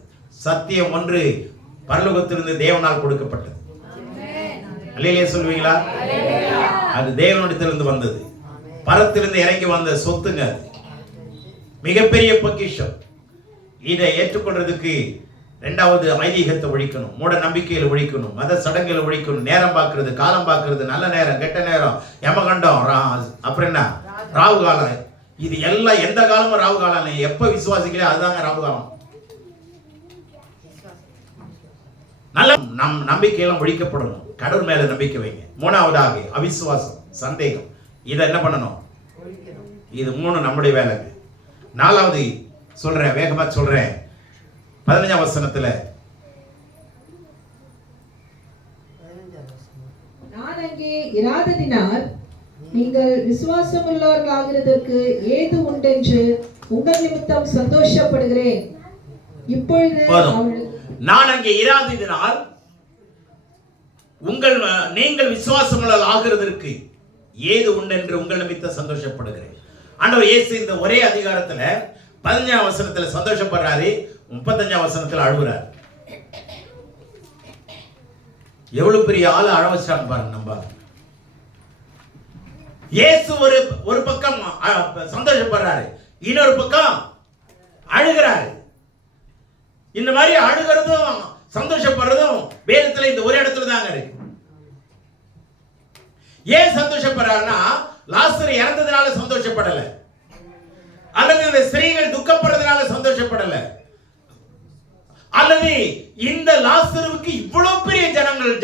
சத்தியம் ஒன்று பரலோகத்திலிருந்து தேவனால் கொடுக்கப்பட்டது. அல்லேலூயா சொல்வீங்களா? அது தேவனிடத்திலிருந்து வந்தது, பரத்திலிருந்து இறங்கி வந்த சொத்துங்க. மிகப்பெரிய பொக்கிஷம். இதை ஏற்றுக்கொள்றதுக்கு இரண்டாவது ஐதீகத்தை ஒழிக்கணும், மூட நம்பிக்கையில ஒழிக்கணும், மத சடங்குகளை ஒழிக்கணும், நேரம் பார்க்கறது, காலம் பார்க்கறது, நல்ல நேரம் கெட்ட நேரம், யமகண்டம், அப்புறம் என்ன ராவு காலம். இது எல்லாம் எந்த காலமும் ராவு காலம். எப்ப விசுவாசிக்கல அதுதாங்க ராவு காலம். நல்ல நம் நம்பிக்கையெல்லாம் ஒழிக்கப்படணும். கடவுள் மேல நம்பிக்கை வைங்க. மூணாவதாக அவிசுவாசம், சந்தேகம். இதை என்ன பண்ணணும், இது மூணு நம்முடைய வேலைங்க. நாலாவது சொல்றேன், வேகமா சொல்றேன். 15ஆம் வசனத்துல, நான் அங்கே இராததினால் நீங்கள் விசுவாசம் உள்ளவர்களாகிறதற்கு ஏது உண்டென்று உங்கள் நிமித்தம் சந்தோஷப்படுகிறேன். இப்பொழுது நான் அங்கே இராததினால் நீங்கள் விசுவாசம் ஆகிறதற்கு ஏது உண்டென்று உங்கள் நிமித்தம் சந்தோஷப்படுகிறேன். ஆண்டவர் இயேசு இந்த ஒரே அதிகாரத்துல 15ஆம் வசனத்துல சந்தோஷப்படுறாரு, 35ஆம் வசனத்துல அழுகுறாரு. எவ்வளவு பெரிய ஆளு அழ வச்சாங்க பாருங்க. நம்ம இயேசு ஒரு பக்கம் சந்தோஷப்படுறாரு, இன்னொரு பக்கம் அழுகிறாரு. இந்த மாதிரி அழுகிறதும் சந்தோஷப்படுறதும் வேதத்துல இந்த ஒரு இடத்துல தாங்க இருக்கு. ஏன் சந்தோஷப்படுறாருன்னா, லாசரு இறந்ததுனால சந்தோஷப்படல, அல்லது இந்த ஸ்திரீகள் துக்கப்படுறதுனால சந்தோஷப்படல, அல்லது இந்த லாசருவுக்கு இவ்வளவு பெரிய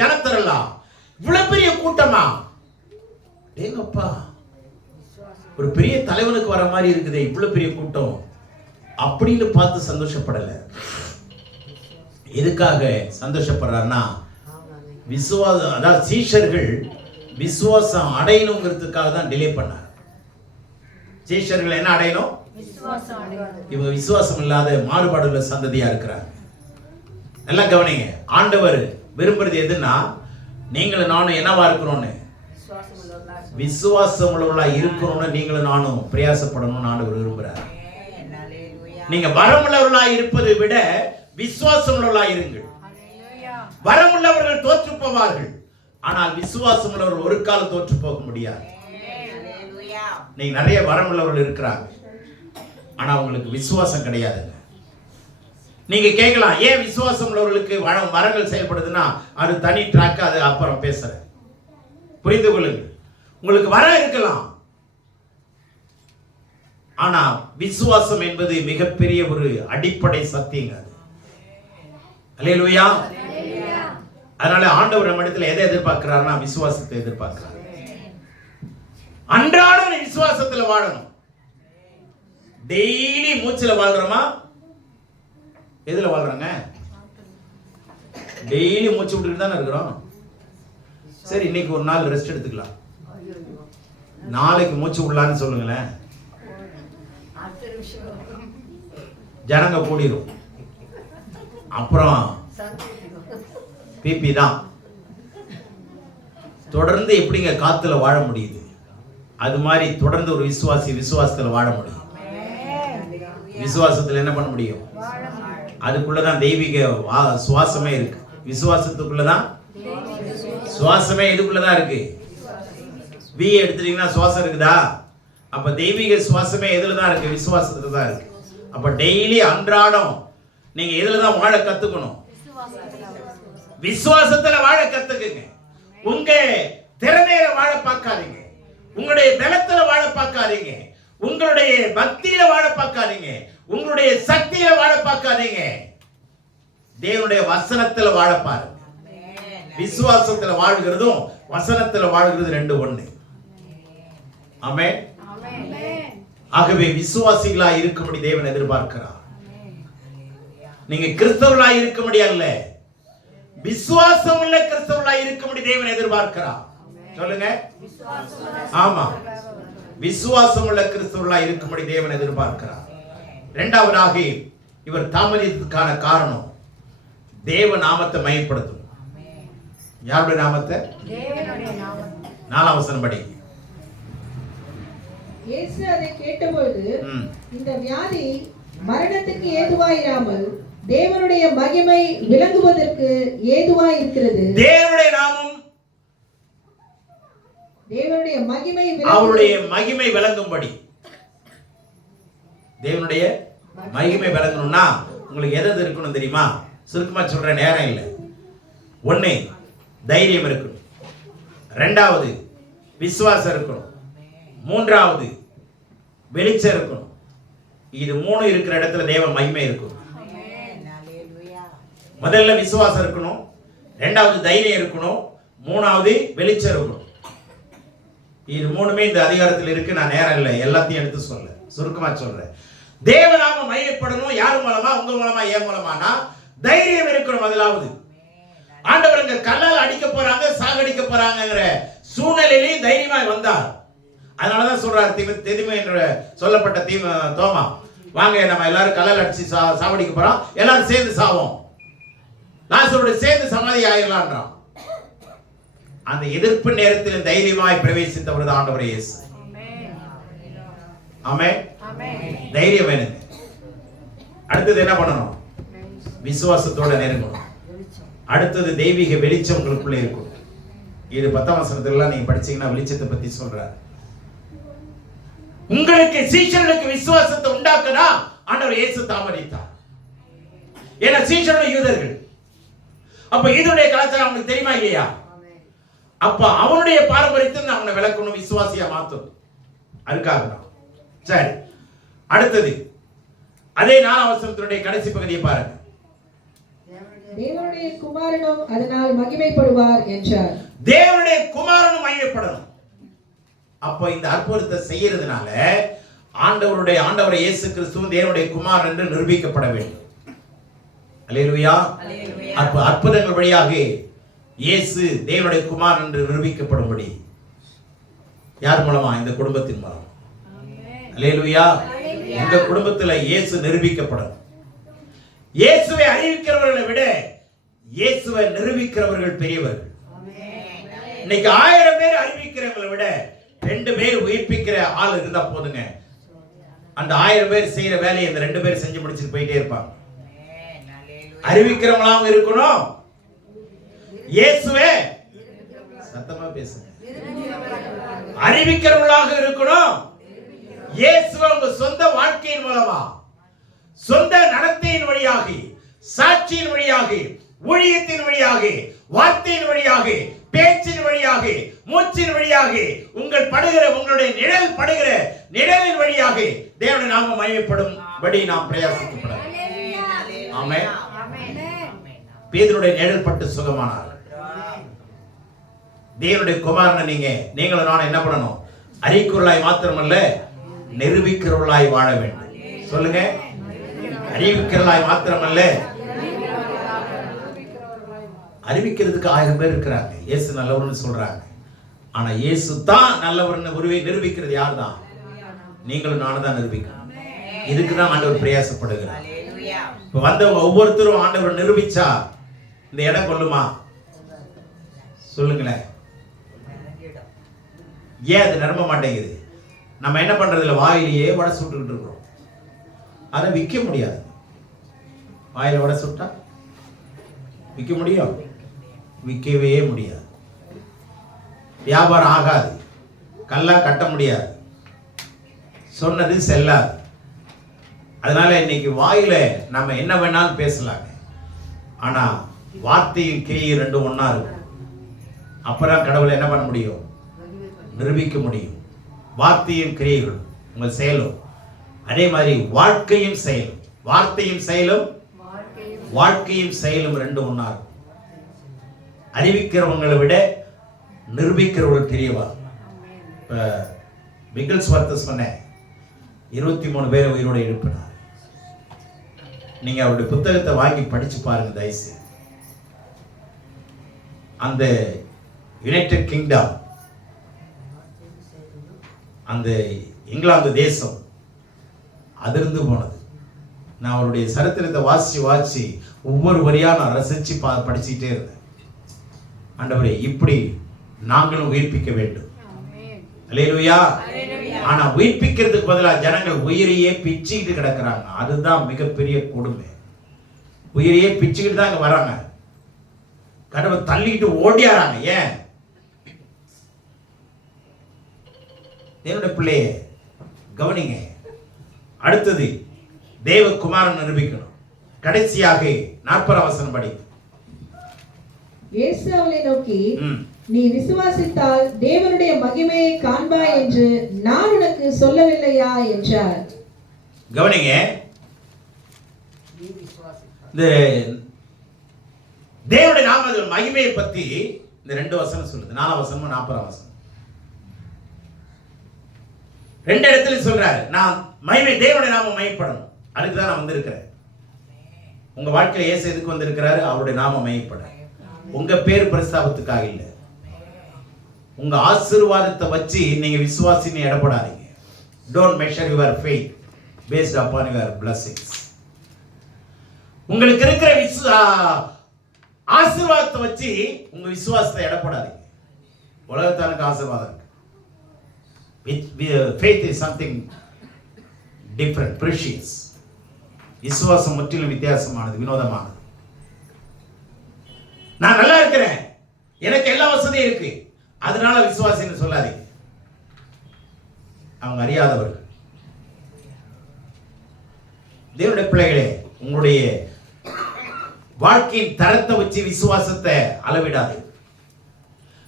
ஜனத்திரலாம், இவ்வளவு பெரிய கூட்டமா, ஏங்கப்பா ஒரு பெரிய தலைவனுக்கு வர மாதிரி இருக்குதே, இவ்வளவு பெரிய கூட்டம் அப்படின்னு பார்த்து சந்தோஷப்படல. எதுக்காக சந்தோஷப்படுறாருன்னா, விசுவாசம், அதாவது சீஷர்கள் விசுவாசம் அடையணுங்கிறதுக்காக தான் டிலே பண்ணார். சீஷர்கள் என்ன அடையணும்? இவங்க விசுவாசம் இல்லாத மாறுபாடுள்ள சந்ததியா இருக்கிறாங்க. நல்லா கவனிங்க. ஆண்டவர் விரும்புறது எதுன்னா, நீங்களும் நானும் என்னவா இருக்கிறோம்னு, விசுவாசம் உள்ளவர்களா இருக்கிறோம்னு நீங்களும் நானும் பிரயாசப்படணும்னு ஆண்டவர் விரும்புறார். நீங்க வரமுள்ளவர்களா இருப்பதை விட விசுவாசம் உள்ளவர்களா இருங்கள். வரமுள்ளவர்கள் தோற்று போவார்கள், ஆனால் விசுவாசம் உள்ளவர்கள் ஒரு காலம் தோற்று போக முடியாது. நீங்க நிறைய வரமுள்ளவர்கள் இருக்கிறாங்க, ஆனா உங்களுக்கு விசுவாசம் கிடையாதுங்க. நீங்க கேட்கலாம், ஏன் விசுவாசம் உள்ளவர்களுக்கு வரங்கள் செயல்படுதுன்னா அது தனி ட்ராக், அது அப்புறம் பேசுறேன். புரிந்து கொள்ளுங்கள். உங்களுக்கு வரம் இருக்கலாம், ஆனா விசுவாசம் என்பது மிகப்பெரிய ஒரு அடிப்படை சத்தியங்க. அல்லேலூயா. அதனால ஆண்டவர் நம்ம இடத்துல எதை எதிர்பார்க்கிறார்னா விசுவாசத்தை எதிர்பார்க்கிறார். அன்றாடம் விசுவாசத்துல வாழணும். டெய்லி மூச்சுல வாழ்றோமா? எதுல வாழ்றாங்க? டெய்லி மூச்சு விட்டுட்டு தானே இருக்கிறோம். சரி, இன்னைக்கு ஒரு நாள் ரெஸ்ட் எடுத்துக்கலாம், நாளைக்கு மூச்சு விடலான்னு சொல்லுங்களேன், ஜனங்க கூடிரும். அப்புறம் பிபி தான். தொடர்ந்து எப்படிங்க காத்துல வாழ முடியுது? அது மாதிரி தொடர்ந்து ஒரு விசுவாசத்துல வாழ முடியும். விசுவாசத்துல என்ன பண்ண முடியும்? அதுக்குள்ளதான் தெய்வீக சுவாசமே இருக்கு. விசுவாசத்துக்குள்ளதான் சுவாசமே இதுக்குள்ளதான் இருக்கு. வி எடுத்துட்டீங்கன்னா சுவாசம் இருக்குதா? அப்ப தெய்வீக சுவாசமே எதுலதான் இருக்கு? விசுவாசத்துல தான் இருக்கு. அப்ப டெய்லி அன்றாடம் நீங்க எதுலதான் வாழ கத்துக்கணும்? விசுவாசத்துல வாழ கத்துக்குங்க. உங்க திறமையில வாழ பார்க்காதீங்க, உங்களுடைய பலத்துல வாழ பார்க்காதீங்க, உங்களுடைய பக்தியில வாழ பார்க்காதீங்க, உங்களுடைய சக்தியில வாழ பார்க்காதீங்க. தேவனுடைய வசனத்துல வாழ பாருங்க. விசுவாசத்துல வாழ்கிறதும் வசனத்துல வாழ்கிறது ரெண்டு ஒண்ணு. ஆமென். ஆகவே விசுவாசிகளா இருக்கும்படி தேவன் எதிர்பார்க்கிறார். நீங்க கிறிஸ்தவர்களா இருக்கும்படி அல்ல, விசுவாசம் உள்ள கிறிஸ்தவர்களா இருக்கும்படி தேவன் எதிர்பார்க்கிறார். சொல்லுங்க. ஆமா, விசுவாசம் உள்ள கிறிஸ்தவர்களா இருக்கும்படி தேவன் எதிர்பார்க்கிறார். இரண்டாவதாக இவர் தாமதித்ததுக்கான காரணம் தேவ நாமத்தை மையப்படுத்தும். யாருடைய நாமத்தை? தேவனுடைய நாமத்தை. 4ஆம் வசனம் படி. இயேசு அதை கேட்டபொழுது, இந்த வியாதி மரணத்துக்கு ஏதுவாயிராமல் தேவனுடைய மகிமை விளங்குவதற்கு ஏதுவாய் இருக்கிறது. தேவனுடைய நாமம், தேவனுடைய மகிமை, அவருடைய மகிமை விளங்கும்படி. தேவனுடைய மகிமை விளங்கணும்னா உங்களுக்கு எது இருக்கணும் தெரியுமா? சுருக்கமா சொல்ற நேரம் இல்லை. ஒண்ணு, தைரியம் இருக்கணும். ரெண்டாவது, விசுவாசம் இருக்கணும். மூன்றாவது, வெளிச்சம் இருக்கணும். இது மூணு இருக்கிற இடத்துல தேவ மகிமை இருக்கும். முதல்ல விசுவாசம் இருக்கணும், ரெண்டாவது தைரியம் இருக்கணும், மூணாவது வெளிச்சம் இருக்கணும். இது மூணுமே இந்த அதிகாரத்தில் இருக்கு. நான் நேரம் இல்லை எல்லாத்தையும் எடுத்து சொல்ல, சுருக்கமா சொல்றேன். தேவநாம மையப்படணும். யார் மூலமா? உங்க மூலமா, ஏன் மூலமானா தைரியம் இருக்கணும். முதலாவது, ஆண்டவர் இங்க கல்லால் அடிக்க போறாங்க, சாகடிக்க போறாங்கங்கிற சூழ்நிலையிலேயும் தைரியமா வந்தார். அதனாலதான் சொல்றாரு திதிமை என்று சொல்லப்பட்ட தோமா, வாங்க நம்ம எல்லாரும் கல்லால் அடிச்சு சாவடிக்க போறோம், எல்லாரும் சேர்ந்து சாவோம், லாசரோட சேர்ந்து சமாதி ஆயிரலான்றான். அந்த எதிர்ப்பு நேரத்தில் தைரியமாய் பிரவேசித்தவர் தான் ஆண்டவர் இயேசு. ஆமென். தைரியம் வேணுங்க. அடுத்தது என்ன பண்ணணும்? விசுவாசத்தோட நெருங்கணும். அடுத்தது தெய்வீக வெளிச்சம் உங்களுக்குள்ளே இருக்கும். இது 10ஆம் வசனத்துல நீங்க படிச்சீங்கன்னா வெளிச்சத்தை பத்தி சொல்றாரு. உங்களுக்கு சீஷர்களுக்கு விசுவாசத்தை உண்டாக்குனா ஆண்டவர் இயேசு தாமதித்தார். ஏன்னா சீஷர்கள் யூதர்கள். அப்ப இதனுடைய கலாச்சாரம் அவனுக்கு தெரியுமா இல்லையா? அப்ப அவனுடைய பாரம்பரியத்தை அவனை விளக்கணும், விசுவாசியா மாத்தணும். அதுக்காக தான். சரி, அடுத்தது அதே 4ஆம் வசனத்தினுடைய கடைசி பகுதியை பாருங்க. தேவனுடைய குமாரனும் அதனால் மகிமைப்படுவார் என்றார். தேவனுடைய குமாரனும் மகிமைப்படணும். அப்போ இந்த அற்புதத்தை செய்யறதுனால ஆண்டவரை இயேசு கிறிஸ்துவும் தேவனுடைய குமாரன் என்று நிரூபிக்கப்பட வேண்டும். அல்லேலூயா. அற்புதங்கள் வழியாக இயேசு தேவனுடைய குமாரன் என்று நிரூபிக்கப்படும்படி யார் மூலமா? இந்த குடும்பத்தின் மூலம். அல்லேலூயா. இந்த குடும்பத்தில் இயேசு நிரூபிக்கப்படும். இயேசுவை அறிவிக்கிறவர்களை விட இயேசுவை நிரூபிக்கிறவர்கள் பெரியவர்கள். இன்னைக்கு 1000 பேர் அறிவிக்கிறவங்களை விட 2 பேர் உயிர்ப்பிக்கிற ஆள் இருந்தா போதுங்க. அந்த 1000 பேர் செய்யற வேலையை இந்த 2 பேர் செஞ்சு முடிச்சுட்டு போயிட்டே இருப்பாங்க. அறிவிக்கிறவங்களாம் இருக்கணும். இயேசுவே சத்தமா பேசுங்க. அறிவிக்கிறவங்களாக இருக்கணும். இயேசுவை உங்க சொந்த வாழ்க்கையின் மூலமா, சொந்த நடத்தையின் வழியாக, சாட்சியின் வழியாக, ஊழியத்தின் வழியாக, வார்த்தையின் வழியாக, பேச்சின் வழியாக, மூச்சின் வழியாக, உங்களுடைய நிழல் படுகிற நிழலின் வழியாக தேவனுடைய நாமம் மகிமைப்படும்படி நாம் பிரயாசிக்கப்படும். ஆமென். பேதுருடைய நிழல் பட்டு சுகமானார். தேவனுடைய குமாரனை நீங்களும் நானும் என்ன பண்ணணும்? அறிவிக்கிறவர்களாய் மாத்திரமல்ல, நிரூபிக்கிறவர்களாய் வாழ வேண்டும். சொல்லுங்க. அறிவிக்கிறவர்களாய் மாத்திரமல்ல, அறிவிக்கிறதுக்கு 1000 பேர் இருக்கிறாங்க. இயேசு நல்லவர்னு சொல்றாங்க. ஆனா இயேசு தான் நல்லவர்னு நிரூபிக்கிறது யார் தான்? நீங்களும் நானும் தான் நிரூபிக்கணும். இதுக்கு தான் ஆண்டவர் பிரயாசப்படுகிறார். இப்ப வந்தவங்க ஒவ்வொருத்தரும் ஆண்டவர் நிரூபிச்சா இந்த இடம் கொள்ளுமா? சொல்லுங்களேன். ஏன் அது நிரம்ப மாட்டேங்குது? நம்ம என்ன பண்றதுல வாயிலேயே வடை சுட்டுக்கிட்டு இருக்கிறோம். அதை விற்க முடியாது. வாயில வடை சுட்டா விற்க முடியும்? விற்கவே முடியாது. வியாபாரம் ஆகாது. கல்லா கட்ட முடியாது. சொன்னது செல்லாது. அதனால இன்னைக்கு வாயில நம்ம என்ன வேணாலும் பேசலாங்க. ஆனா வார்த்தையும் கிரியும் ரெண்டும் ஒண்ணா இருக்கும். அப்புறம் கடவுளை என்ன பண்ண முடியும்? நிரூபிக்க முடியும். வார்த்தையும் கிரியைகளும் உங்கள் செயலும் அதே மாதிரி வாழ்க்கையும் செயலும், வார்த்தையும் செயலும், வாழ்க்கையும் செயலும் ரெண்டும் ஒண்ணா இருக்கும். அறிவிக்கிறவங்களை விட நிரூபிக்கிறவர்கள் தெரியவா? இப்ப பிகில்ஸ்வர்த் சொன்ன 23 பேரை உயிரோடு எழுப்பினார். நீங்க அவருடைய புத்தகத்தை வாங்கி படிச்சு பாருங்க தயவுசெய்து. அந்த யுனைடெட் கிங்டம், அந்த இங்கிலாந்து தேசம் அதிர்ந்து போனது. நான் அவருடைய சரித்திரத்தை வாசி ஒவ்வொரு வரியா நான் ரசிச்சு படிச்சுட்டே இருந்தேன். ஆண்டவரே, இப்படி நாங்களும் உயிர்ப்பிக்க வேண்டும். அல்லேலூயா. ஆனா உயிர்ப்பிக்கிறதுக்கு பதிலாக ஜனங்கள் உயிரையே பிச்சுக்கிட்டு கிடக்குறாங்க. அதுதான் மிகப்பெரிய கொடுமை. உயிரையே பிச்சுக்கிட்டு தான் இங்க வராங்க. கடவுள் தள்ளிக்கிட்டு ஓடியாராங்க. ஏன்? தேவனுடைய பிள்ளையே கவனிங்க. அடுத்தது தேவகுமாரன் நிரூபிக்கணும். கடைசியாக 40 வசனம் படி. இயேசு அவளை நோக்கி, நீ விசுவாசித்தால் தேவனுடைய மகிமையை காண்பாய் என்று நான் உனக்கு சொல்லவில்லையா என்றார். கவனிங்க. இந்த தேவனுடைய நாமத்தின் மகிமையை பத்தி இந்த 2 வசனம் சொல்லுது. 4 வசனமும் 40 வசனம். 2 இடத்துல சொல்றாரு, நான் மகிமை தேவனுடைய நாமம் மகிமைப்படணும். அதுக்கு தான் நான் வந்திருக்கிறேன். உங்க வாழ்க்கையில இயேசு எதுக்கு வந்திருக்கிறாரு? அவருடைய நாமம் மகிமைப்பட. உங்க பேர் பிரஸ்தாபத்துக்காக இல்ல. உங்க ஆசீர்வாதத்தை வச்சு நீங்க விசுவாசின்னு எடப்படாதீங்க. Don't measure your faith based upon your blessings. உங்களுக்கு இருக்கிற ஆசீர்வாதத்தை வச்சு உங்க விசுவாசத்தை எடப்படாதீங்க. உலகத்தானுக்கு ஆசீர்வாதம் இருக்கு. Faith is something different, precious. விசுவாசம் முற்றிலும் வித்தியாசமானது, வினோதமானது. நான் நல்லா இருக்கிறேன், எனக்கு எல்லா வசதியும் இருக்கு, அதனால விசுவாசின்னு சொல்லாதீங்க. அவங்க அறியாதவர்கள். தேவனுடைய பிள்ளைகளே, உங்களுடைய வாழ்க்கையின் தரத்தை வச்சு விசுவாசத்தை அளவிடாது.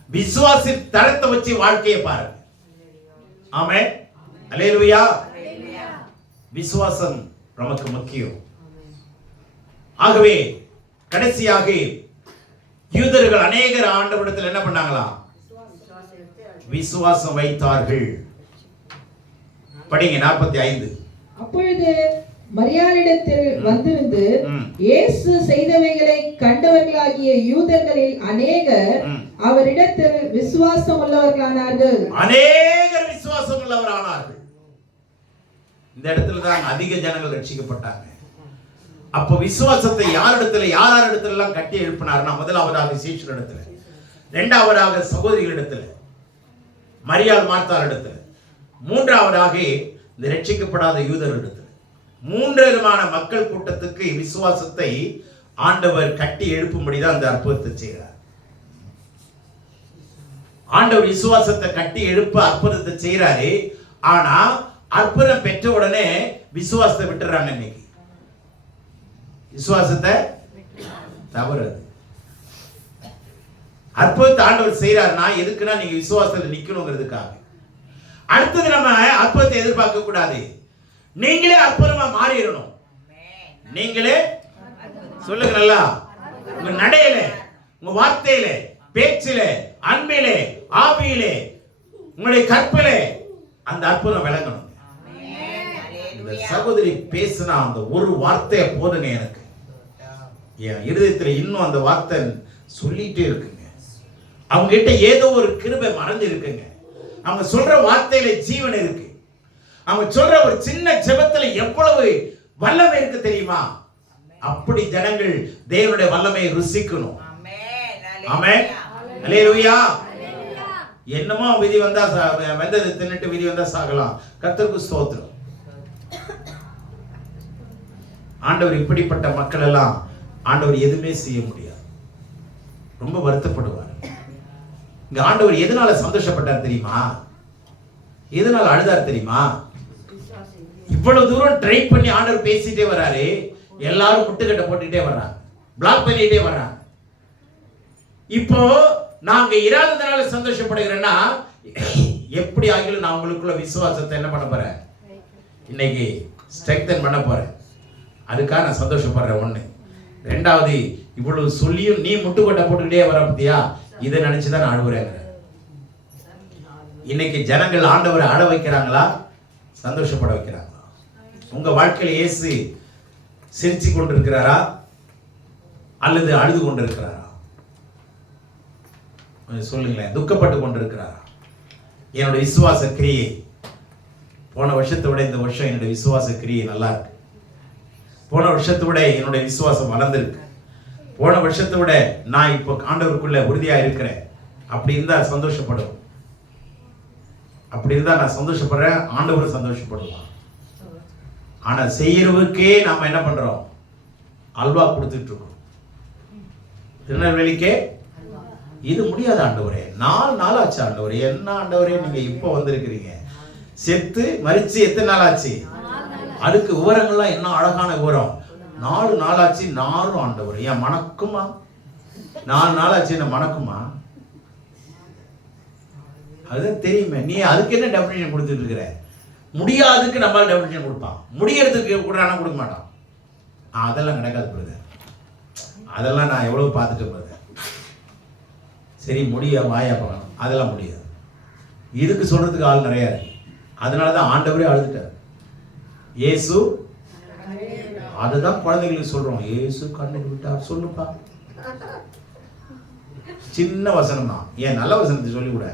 விசுவாசின் தரத்தை வச்சு வாழ்க்கையை பாருங்க. ஆமென். அல்லேலூயா. விசுவாசம் நமக்கு முக்கியம். ஆகவே கடைசியாக யூதர்கள் அநேகர் ஆண்டவரிடத்தில் என்ன பண்ணாங்களா? விசுவாசம் வைத்தார்கள். படிங்க 45. அப்பொழுது மரியாளிடத்தில் வந்திருந்து இயேசு செய்தவைகளை கண்டவர்களாகிய யூதர்களில் அநேகர் அவரிடத்தில் விசுவாசம் உள்ளவர்களானார்கள். அநேகர் விசுவாசம் உள்ளவரானார்கள். இந்த இடத்துல தான் அதிக ஜனங்கள் ரட்சிக்கப்பட்டாங்க. அப்ப விசுவாசத்தை யார் இடத்துல எல்லாம் கட்டி எழுப்பினார்னா, முதலாவதாக சீஷரிடத்துல, இரண்டாவதாக சகோதரிகளிடத்துல, மரியாள் மார்த்தாள் இடத்துல, மூன்றாவதாக இந்த ரட்சிக்கப்படாத யூதரிடத்துல, மூன்று விதமான மக்கள் கூட்டத்துக்கு விசுவாசத்தை ஆண்டவர் கட்டி எழுப்பும்படிதான் அந்த அற்புதத்தை செய்கிறார். ஆண்டவர் விசுவாசத்தை கட்டி எழுப்ப அற்புதத்தை செய்யறாரு. ஆனா அற்புதம் பெற்ற உடனே விசுவாசத்தை விட்டுறாங்க. இன்னைக்கு விசுவாசத்தை தவறு. அற்புதத்தை ஆண்டவர் செய்யறாருன்னா எதுக்குன்னா நீங்க விசுவாசத்துல நிக்கணுங்கிறதுக்காக. அடுத்தது நம்ம அற்புதத்தை எதிர்பார்க்க கூடாது. நீங்களே அற்புதமா மாறிடணும். நீங்களே சொல்லுங்க நல்லா, உங்க நடையில, உங்க வார்த்தையில, பேச்சில, அன்பிலே, ஆவியிலே, உங்களுடைய கற்பிலே அந்த அற்புதம் விளங்கணும். இந்த சகோதரி பேசினா அந்த ஒரு வார்த்தையை போதுங்க, எனக்கு என் இருதயத்துல இன்னும் அந்த வார்த்தை சொல்லிட்டே இருக்குங்க. அவங்க கிட்ட ஏதோ ஒரு கிருபை மறைஞ்சு இருக்குங்க. அவங்க சொல்ற வார்த்தையில ஜீவன் இருக்கு. அவங்க சொல்ற ஒரு சின்ன ஜெபத்துல எவ்வளவு வல்லமை இருக்கு தெரியுமா? அப்படி ஜனங்கள் தேவனுடைய வல்லமையை ருசிக்கணும். ஆமென், அல்லேலூயா. என்னமோ விதி வந்தா வெந்தது தின்னுட்டு விதி வந்தா சாகலாம். கர்த்தருக்கு ஸ்தோத்திரம். ஆண்டவர் இப்படிப்பட்ட மக்கள் எல்லாம் ஆண்டவர் எதுவுமே செய்ய முடியாது, ரொம்ப வருத்தப்படுவார். இங்க ஆண்டவர் எதனால சந்தோஷப்பட்டார் தெரியுமா? எதனால அழுதார் தெரியுமா? இவ்வளவு தூரம் ட்ரை பண்ணி ஆண்டவர் பேசிட்டே வராரு. எல்லாரும் முட்டுக்கட்டை போட்டுக்கிட்டே வர்றாங்க, பிளாக் பண்ணிட்டே வர்றாங்க. இப்போ நாங்க இராததுனால சந்தோஷப்படுகிறேன்னா, எப்படி ஆகிலும் நான் உங்களுக்குள்ள விசுவாசத்தை என்ன பண்ண போறேன், இன்னைக்கு ஸ்ட்ரெங்தன் பண்ண போறேன். அதுக்காக நான் சந்தோஷப்படுறேன். ஒண்ணு. ரெண்டாவது, இவ்வளவு சொல்லியும் நீ முட்டுக்கட்டை போட்டுக்கிட்டே வர பத்தியா, இதை நினைச்சுதான் நான் அழுகுறேன். இன்னைக்கு ஜனங்கள் ஆண்டவரை அழ வைக்கிறாங்களா, சந்தோஷப்பட வைக்கிறாங்களா? உங்க வாழ்க்கையில இயேசு சிரிச்சு கொண்டிருக்கிறாரா அல்லது அழுது கொண்டிருக்கிறாரா? சொல்லுங்களேன். துக்கப்பட்டு கொண்டிருக்கிறாரா? என்னுடைய விசுவாச கிரியை போன வருஷத்தை விட இந்த வருஷம் என்னுடைய விசுவாச கிரியை நல்லா இருக்கு. போன வருஷத்தை விட என்னுடைய விசுவாசம் வளர்ந்திருக்கு. போன வருஷத்தை விட நான் இப்போ ஆண்டவருக்குள்ள உறுதியா இருக்கிறேன். அப்படி இருந்தா சந்தோஷப்படுவோம். அப்படி இருந்தா நான் சந்தோஷப்படுறேன், ஆண்டவர் சந்தோஷப்படுவான். ஆனா செய்யறவுக்கே நாம என்ன பண்றோம், அல்வா கொடுத்துட்டு இருக்கோம். திருநெல்வேலிக்கே இது முடியாத ஆண்டவரே, 4 நாள் ஆச்சு ஆண்டவரே. என்ன ஆண்டவரே நீங்க இப்போ வந்திருக்கிறீங்க? செத்து மரிச்சு எத்தனை நாள் ஆச்சு? அதுக்கு விவரங்கள்லாம் என்ன அழகான விவரம். 4 நாள் ஆச்சு. நாரும் ஆண்டவர் ஏன் மணக்குமா? 4 நாள் ஆச்சு என்ன மணக்குமா? அதுதான் தெரியுமே. நீ அதுக்கு என்ன டெபினிஷன் கொடுத்துட்டு இருக்கிற? முடியாதுக்கு நம்மளால டெபினிஷன் கொடுப்பான், முடியறதுக்கு கூட ஆனால் கொடுக்க மாட்டான். அதெல்லாம் நடக்காது பிரதர். அதெல்லாம் நான் எவ்வளவு பார்த்துட்டு பிரதர். சரி முடிய வாயா பார்க்கணும், அதெல்லாம் முடியாது. இதுக்கு சொல்றதுக்கு ஆள் நிறையா இருக்கு. அதனால தான் ஆண்டவரே அழுதுட்டார். இயேசு, அதுதான் குழந்தைகளுக்கு சொல்றோம், இயேசு கண்ணுக்கு விட்டார் சொல்லுப்பா. சின்ன வசனம் தான், ஏன் நல்ல வசனத்தை சொல்லிக்கூட.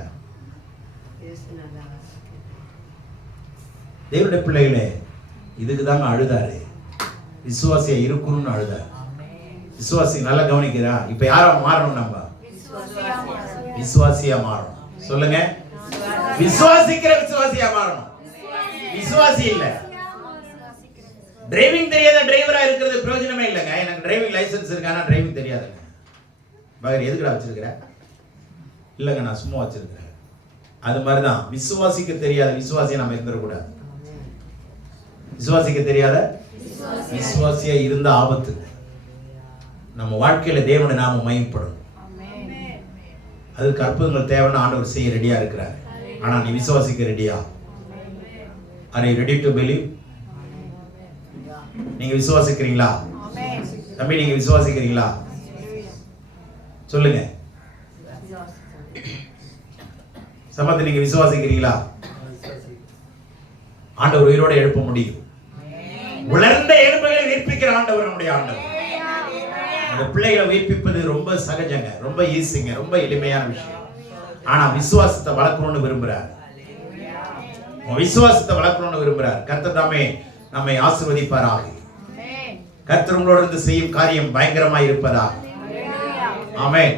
தேவனுடைய பிள்ளைகளே, இதுக்கு தாங்க அழுதாரு. விசுவாசியா இருக்கணும்னு அழுதாரு. விசுவாசி நல்லா கவனிக்கிறா. இப்ப யாரா மாறணும்? நம்ம விசுவாசியா மாறணும். சொல்லுங்க, விசுவாசிக்கிற விசுவாசியா மாறணும். விசுவாசி இல்ல, டிரைவிங் தெரியாத டிரைவரா இருக்கிறது பிரயோஜனமே இல்லைங்க. எனக்கு டிரைவிங் லைசன்ஸ் இருக்கு, ஆனா டிரைவிங் தெரியாதுங்க. பகர் எதுக்குடா வச்சிருக்கிற? இல்லைங்க நான் சும்மா வச்சிருக்கிறேன். அது மாதிரிதான் விசுவாசிக்க தெரியாத விசுவாசியை நம்ம இருந்துடக்கூடாது. விசுவாசிக்க தெரியாத விசுவாசியா இருந்த ஆபத்து. நம்ம வாழ்க்கையில தேவனை நாம மகிமைப்படும். அதுக்கு அற்புதங்கள் தேவைன்னு ஆண்டவர் செய்ய ரெடியா இருக்கிறார். ஆனா நீ விசுவாசிக்க ரெடியா? Are you ready to believe? நீங்க விசுவாசிக்கிறீங்களா? தம்பி நீங்க விசுவாசிக்கிறீங்களா? சொல்லுங்க. சம்பத்தை நீங்க விசுவாசிக்கிறீங்களா? ஆண்டவர் உயிரோடு எழுப்ப முடியும். உலர்ந்த எலும்புகளை உயிர்ப்பிக்கிற ஆண்டவர் நம்முடைய ஆண்டவர். அந்த பிள்ளைகளை உயிர்ப்பிப்பது ரொம்ப சகஜங்க, ரொம்ப ஈஸிங்க, ரொம்ப எளிமையான விஷயம். ஆனா விசுவாசத்தை வளர்க்கணும்னு விரும்புறார். விசுவாசத்தை வளர்க்கணும்னு விரும்புறார். கர்த்தர் தாமே நம்மை ஆசீர்வதிப்பாராக. கர்த்தர் உங்களோடு இருந்து செய்யும் காரியம் பயங்கரமாய் இருப்பதாக. ஆமென்.